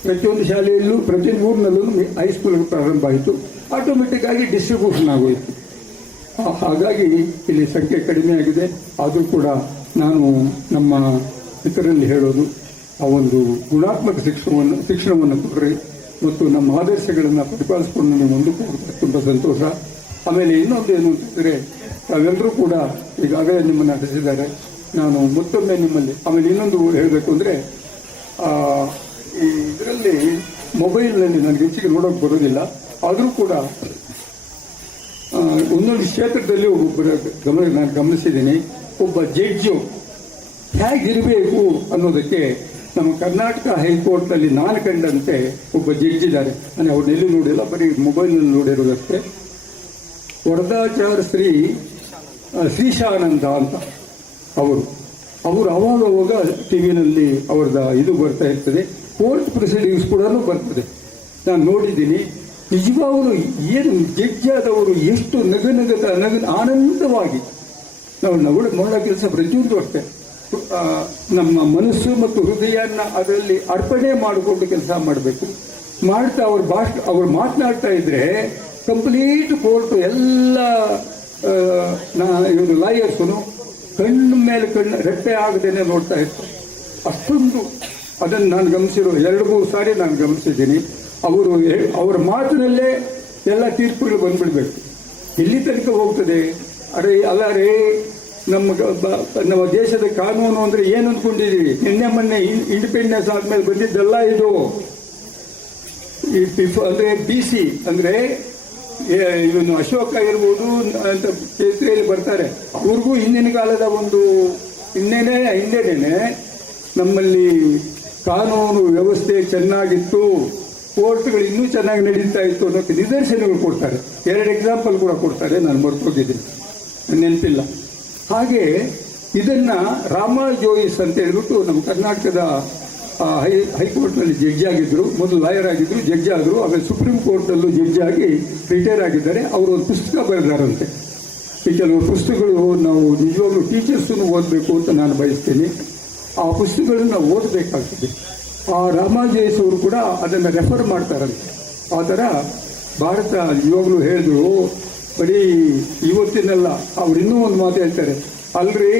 ಪ್ರತಿಯೊಂದು ಶಾಲೆಯಲ್ಲೂ ಪ್ರತಿ ಊರಿನಲ್ಲೂ ಹೈಸ್ಕೂಲ್ ಪ್ರಾರಂಭ ಆಯಿತು. ಆಟೋಮೆಟಿಕ್ ಆಗಿ ಡಿಸ್ಟ್ರಿಬ್ಯೂಷನ್ ಆಗೋಯಿತು. ಹಾಗಾಗಿ ಇಲ್ಲಿ ಸಂಖ್ಯೆ ಕಡಿಮೆ ಆಗಿದೆ. ಆದರೂ ಕೂಡ ನಾನು ನಮ್ಮ ಇತರಲ್ಲಿ ಹೇಳೋದು, ಆ ಒಂದು ಗುಣಾತ್ಮಕ ಶಿಕ್ಷಣವನ್ನು ಕೊಡ್ರಿ ಮತ್ತು ನಮ್ಮ ಆದರ್ಶಗಳನ್ನು ಪ್ರತಿಪಾದಿಸಿಕೊಂಡು ನೀವು ಮುಂದಕ್ಕೆ ಹೋಗ್ತಾರೆ, ತುಂಬ ಸಂತೋಷ. ಆಮೇಲೆ ಇನ್ನೊಂದು ಏನು ಅಂತಂದರೆ, ತಾವೆಲ್ಲರೂ ಕೂಡ ಈಗಾಗಲೇ ನಿಮ್ಮನ್ನು ನಡೆಸಿದ್ದಾರೆ. ನಾನು ಮತ್ತೊಮ್ಮೆ ನಿಮ್ಮಲ್ಲಿ ಆಮೇಲೆ ಇನ್ನೊಂದು ಹೇಳಬೇಕು ಅಂದರೆ, ಈ ಇದರಲ್ಲಿ ಮೊಬೈಲ್ನಲ್ಲಿ ನನಗೆ ಹೆಚ್ಚಿಗೆ ನೋಡೋಕೆ ಬರೋದಿಲ್ಲ. ಆದರೂ ಕೂಡ ಒಂದೊಂದು ಕ್ಷೇತ್ರದಲ್ಲಿ ಒಬ್ಬೊಬ್ಬರ ನಾನು ಗಮನಿಸಿದ್ದೀನಿ. ಒಬ್ಬ ಜಡ್ಜು ಹೇಗಿರಬೇಕು ಅನ್ನೋದಕ್ಕೆ ನಮ್ಮ ಕರ್ನಾಟಕ ಹೈಕೋರ್ಟ್ನಲ್ಲಿ ನಾನು ಕಂಡಂತೆ ಒಬ್ಬ ಜಡ್ಜ್ ಇದ್ದಾರೆ. ನಾನು ಅವ್ರನ್ನೆಲ್ಲೂ ನೋಡಿಲ್ಲ, ಬರೀ ಮೊಬೈಲ್ನಲ್ಲಿ ನೋಡಿರೋದಕ್ಕೆ. ವರದಾಚಾರ್ಯ ಶ್ರೀಶಾನಂದ ಅಂತ ಅವರು ಅವಾಗ ಟಿ ವಿನಲ್ಲಿ ಅವ್ರದ್ದು ಇದು ಬರ್ತಾ ಇರ್ತದೆ, ಕೋರ್ಟ್ ಪ್ರೊಸೀಡಿಂಗ್ಸ್ ಕೂಡ ಬರ್ತದೆ. ನಾನು ನೋಡಿದ್ದೀನಿ. ನಿಜವಾಗಲೂ ಏನು ಜಡ್ಜ್ ಆದವರು ಎಷ್ಟು ಆನಂದವಾಗಿ ನಾವು ಮಾಡೋ ಕೆಲಸ ಪ್ರತಿಯೊಂದು ಅಷ್ಟೇ. ನಮ್ಮ ಮನಸ್ಸು ಮತ್ತು ಹೃದಯನ ಅದರಲ್ಲಿ ಅರ್ಪಣೆ ಮಾಡಿಕೊಂಡು ಕೆಲಸ ಮಾಡಬೇಕು. ಮಾಡ್ತಾ ಅವ್ರು ಮಾತನಾಡ್ತಾ ಇದ್ರೆ ಕಂಪ್ಲೀಟ್ ಕೋರ್ಟು ಎಲ್ಲ ಇವರು ಲಾಯರ್ಸು ಕಣ್ಣು ಮೇಲೆ ಕಣ್ಣು ರೆಟ್ಟೆ ಆಗದೇನೆ ನೋಡ್ತಾ ಇತ್ತು. ಅಷ್ಟೊಂದು ಅದನ್ನು ನಾನು ಗಮನಿಸಿರೋ 2-3 ಸಾರಿ ನಾನು ಗಮನಿಸಿದ್ದೀನಿ. ಅವರ ಮಾತಿನಲ್ಲೇ ಎಲ್ಲ ತೀರ್ಪುಗಳು ಬಂದ್ಬಿಡ್ಬೇಕು. ಇಲ್ಲಿ ತನಕ ಹೋಗ್ತದೆ. ಅಲ್ಲ ರೇ, ನಮ್ಮ ದೇಶದ ಕಾನೂನು ಅಂದರೆ ಏನು ಅಂದ್ಕೊಂಡಿದ್ದೀವಿ? ಮೊನ್ನೆ ಇಂಡಿಪೆಂಡೆನ್ಸ್ ಆದಮೇಲೆ ಬಂದಿದ್ದಲ್ಲ ಇದು. ಅಂದರೆ BC ಅಂದರೆ ಇವನು ಅಶೋಕ ಇರ್ಬೋದು ಅಂತ ಚರಿತ್ರೆಯಲ್ಲಿ ಬರ್ತಾರೆ. ಅವ್ರಿಗೂ ಹಿಂದಿನ ಕಾಲದ ಒಂದು ಹಿಂದೇನೆ ನಮ್ಮಲ್ಲಿ ಕಾನೂನು ವ್ಯವಸ್ಥೆ ಚೆನ್ನಾಗಿತ್ತು, ಕೋರ್ಟ್ಗಳು ಇನ್ನೂ ಚೆನ್ನಾಗಿ ನಡೀತಾ ಇತ್ತು ಅನ್ನೋಕ್ಕೆ ನಿದರ್ಶನಗಳು ಕೊಡ್ತಾರೆ. 2 ಎಕ್ಸಾಂಪಲ್ ಕೂಡ ಕೊಡ್ತಾರೆ, ನಾನು ಮರ್ತೋಗಿದ್ದೀನಿ, ನೆನಪಿಲ್ಲ. ಹಾಗೆ ಇದನ್ನು ರಾಮಾ ಜೋಯಿಸ್ ಅಂತ ಹೇಳ್ಬಿಟ್ಟು ನಮ್ಮ ಕರ್ನಾಟಕದ ಹೈಕೋರ್ಟ್ನಲ್ಲಿ ಜಡ್ಜ್ ಆಗಿದ್ದರು. ಮೊದಲು ಲಾಯರ್ ಆಗಿದ್ದರು, ಜಡ್ಜ್ ಆದರು. ಆಮೇಲೆ ಸುಪ್ರೀಂ ಕೋರ್ಟ್ನಲ್ಲೂ ಜಡ್ಜ್ ಆಗಿ ರಿಟೈರ್ ಆಗಿದ್ದಾರೆ. ಅವರು ಒಂದು ಪುಸ್ತಕ ಬರೆದಾರಂತೆ. ಈ ಕೆಲವು ಪುಸ್ತಕಗಳು ನಾವು ನಿಜವಾಗ್ಲೂ ಟೀಚರ್ಸನ್ನು ಓದಬೇಕು ಅಂತ ನಾನು ಬಯಸ್ತೀನಿ. ಆ ಪುಸ್ತಕಗಳನ್ನು ಓದಬೇಕಾಗ್ತದೆ. ಆ ರಾಮಾ ಜೋಯಿಸ್ ಅವರು ಕೂಡ ಅದನ್ನು ರೆಫರ್ ಮಾಡ್ತಾರಂತೆ. ಆ ಥರ ಭಾರತ ಇವಾಗಲೂ ಹೇಳಿದ್ರು, ಬರೀ ಇವತ್ತಿನಲ್ಲ, ಅವ್ರು ಇನ್ನೂ ಒಂದು ಮಾತು ಹೇಳ್ತಾರೆ, ಅಲ್ರಿ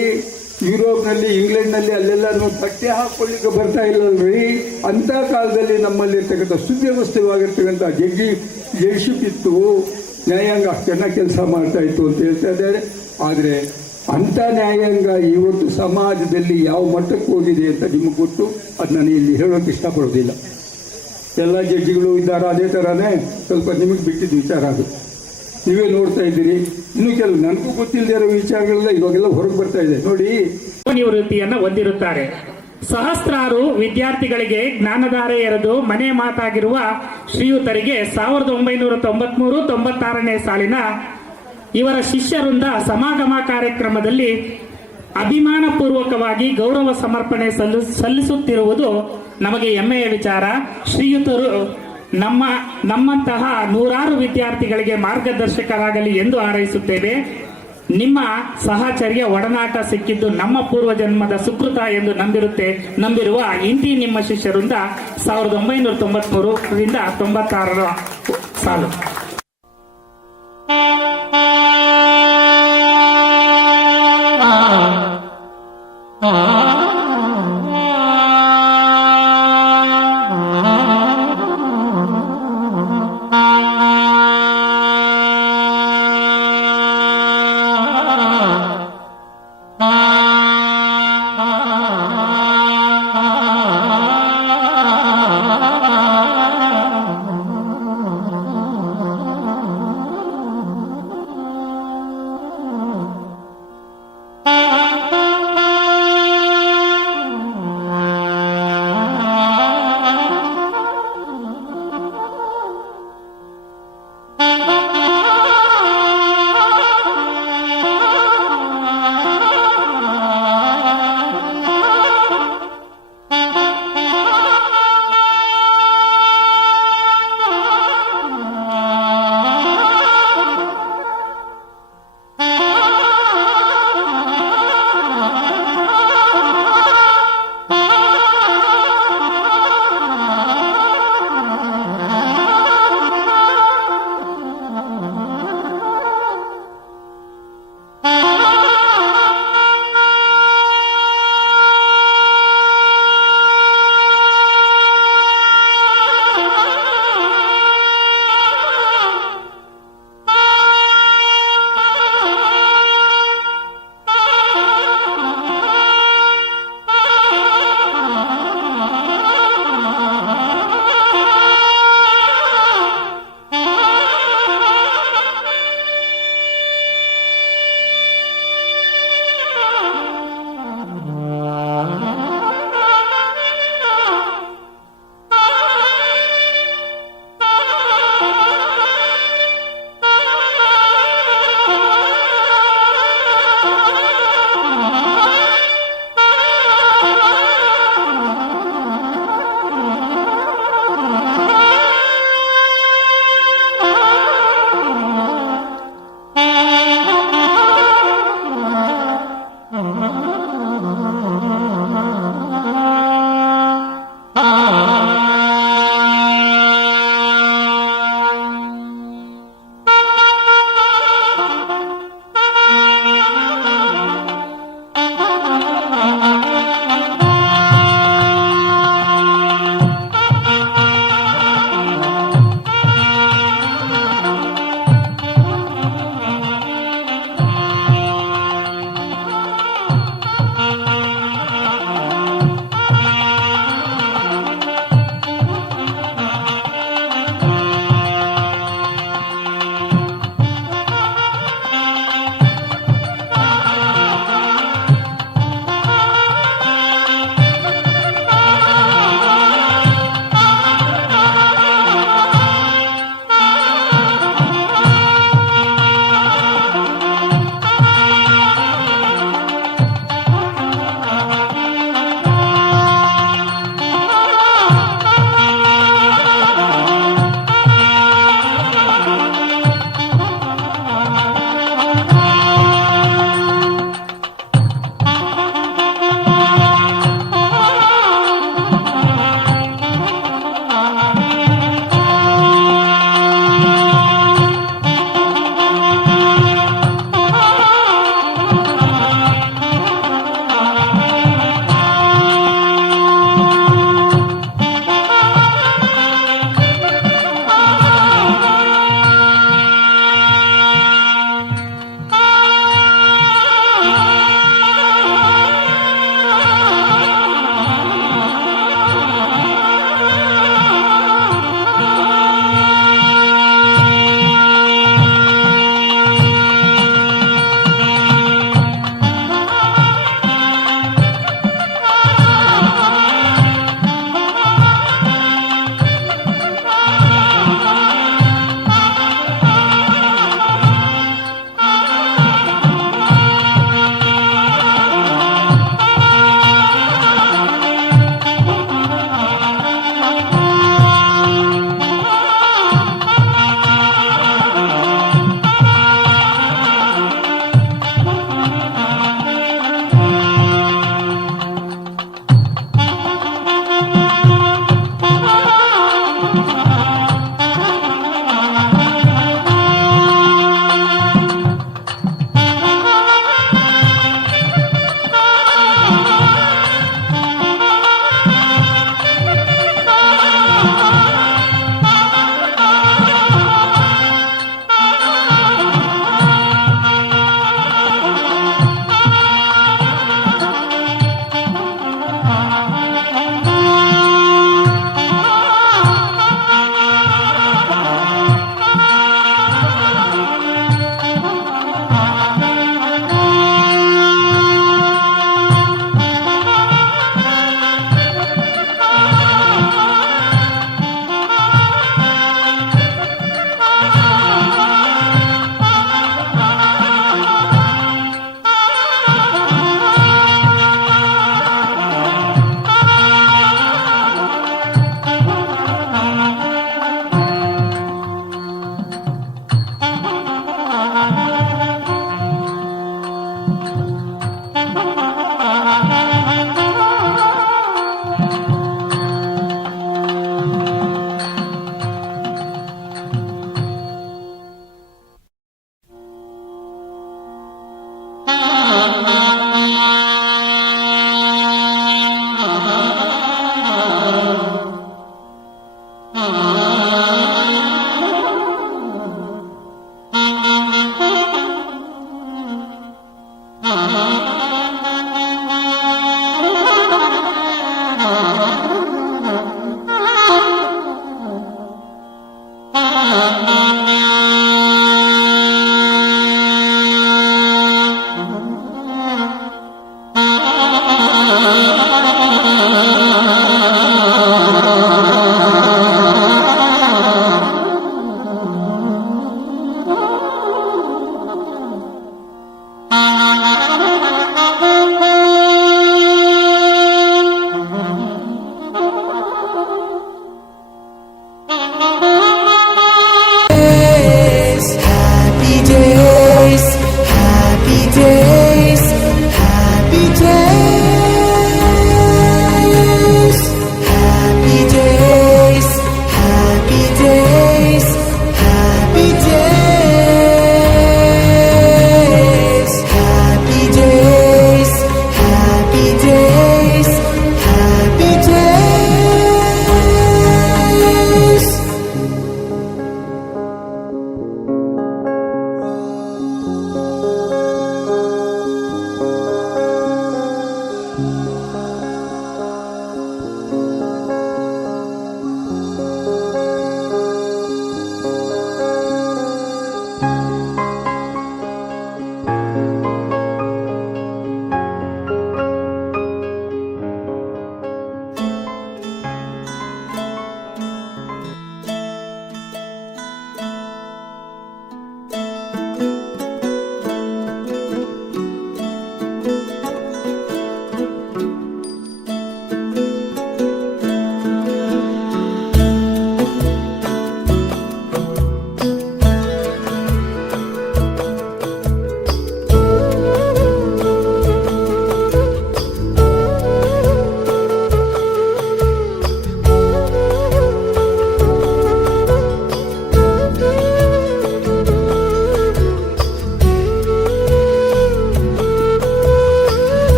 ಯುರೋಪ್ನಲ್ಲಿ ಇಂಗ್ಲೆಂಡ್ನಲ್ಲಿ ಅಲ್ಲೆಲ್ಲ ಬಟ್ಟೆ ಹಾಕೊಳ್ಳಿಕ್ಕೆ ಬರ್ತಾ ಇಲ್ಲಲ್ರಿ, ಅಂಥ ಕಾಲದಲ್ಲಿ ನಮ್ಮಲ್ಲಿರ್ತಕ್ಕಂಥ ಸುವ್ಯವಸ್ಥಿತವಾಗಿರ್ತಕ್ಕಂಥ ಜಡ್ಜಿಶಿಪ್ ಇತ್ತು, ನ್ಯಾಯಾಂಗ ಚೆನ್ನಾಗಿ ಕೆಲಸ ಮಾಡ್ತಾ ಇತ್ತು ಅಂತ ಹೇಳ್ತಾ ಇದ್ದಾರೆ. ಆದರೆ ಅಂಥ ನ್ಯಾಯಾಂಗ ಇವತ್ತು ಸಮಾಜದಲ್ಲಿ ಯಾವ ಮಟ್ಟಕ್ಕೆ ಹೋಗಿದೆ ಅಂತ ನಿಮಗೆ ಗೊತ್ತು. ಅದು ನಾನು ಇಲ್ಲಿ ಹೇಳೋಕ್ಕೆ ಇಷ್ಟಪಡೋದಿಲ್ಲ. ಎಲ್ಲ ಜಡ್ಜಿಗಳು ಇದ್ದಾರೆ, ಅದೇ ಥರನೇ ಸ್ವಲ್ಪ ನಿಮಗೆ ಬಿಟ್ಟಿದ್ದು ವಿಚಾರ ಅದು. ನೀವೇ ನೋಡ್ತಾ ಇದ್ದೀರಿ. ಇನ್ನು ಕೆಲವು ನನಗೂ ಗೊತ್ತಿಲ್ಲದೆ ಇರೋ ವಿಚಾರಗಳೆಲ್ಲ ಇವಾಗೆಲ್ಲ ಹೊರಗೆ ಬರ್ತಾ ಇದೆ ನೋಡಿ. ನಿವೃತ್ತಿಯನ್ನು ಹೊಂದಿರುತ್ತಾರೆ. ಸಹಸ್ರಾರು ವಿದ್ಯಾರ್ಥಿಗಳಿಗೆ ಜ್ಞಾನಧಾರೆ ಎರೆದು ಮನೆ ಮಾತಾಗಿರುವ ಶ್ರೀಯುತರಿಗೆ 1993-96ನೇ ಸಾಲಿನ ಇವರ ಶಿಷ್ಯರಿಂದ ಸಮಾಗಮ ಕಾರ್ಯಕ್ರಮದಲ್ಲಿ ಅಭಿಮಾನ ಪೂರ್ವಕವಾಗಿ ಗೌರವ ಸಮರ್ಪಣೆ ಸಲ್ಲಿಸುತ್ತಿರುವುದು ನಮಗೆ ಹೆಮ್ಮೆಯ ವಿಚಾರ. ಶ್ರೀಯುತರು ನಮ್ಮಂತಹ ನೂರಾರು ವಿದ್ಯಾರ್ಥಿಗಳಿಗೆ ಮಾರ್ಗದರ್ಶಕರಾಗಲಿ ಎಂದು ಹಾರೈಸುತ್ತೇವೆ. ನಿಮ್ಮ ಸಹಚರ್ಯ ಒಡನಾಟ ಸಿಕ್ಕಿದ್ದು ನಮ್ಮ ಪೂರ್ವಜನ್ಮದ ಸುಕೃತ ಎಂದು ನಂಬಿರುವ ಇಂತಿ ನಿಮ್ಮ ಶಿಷ್ಯರಿಂದ 1993ರಿಂದ 96ರ ಸಾಲು.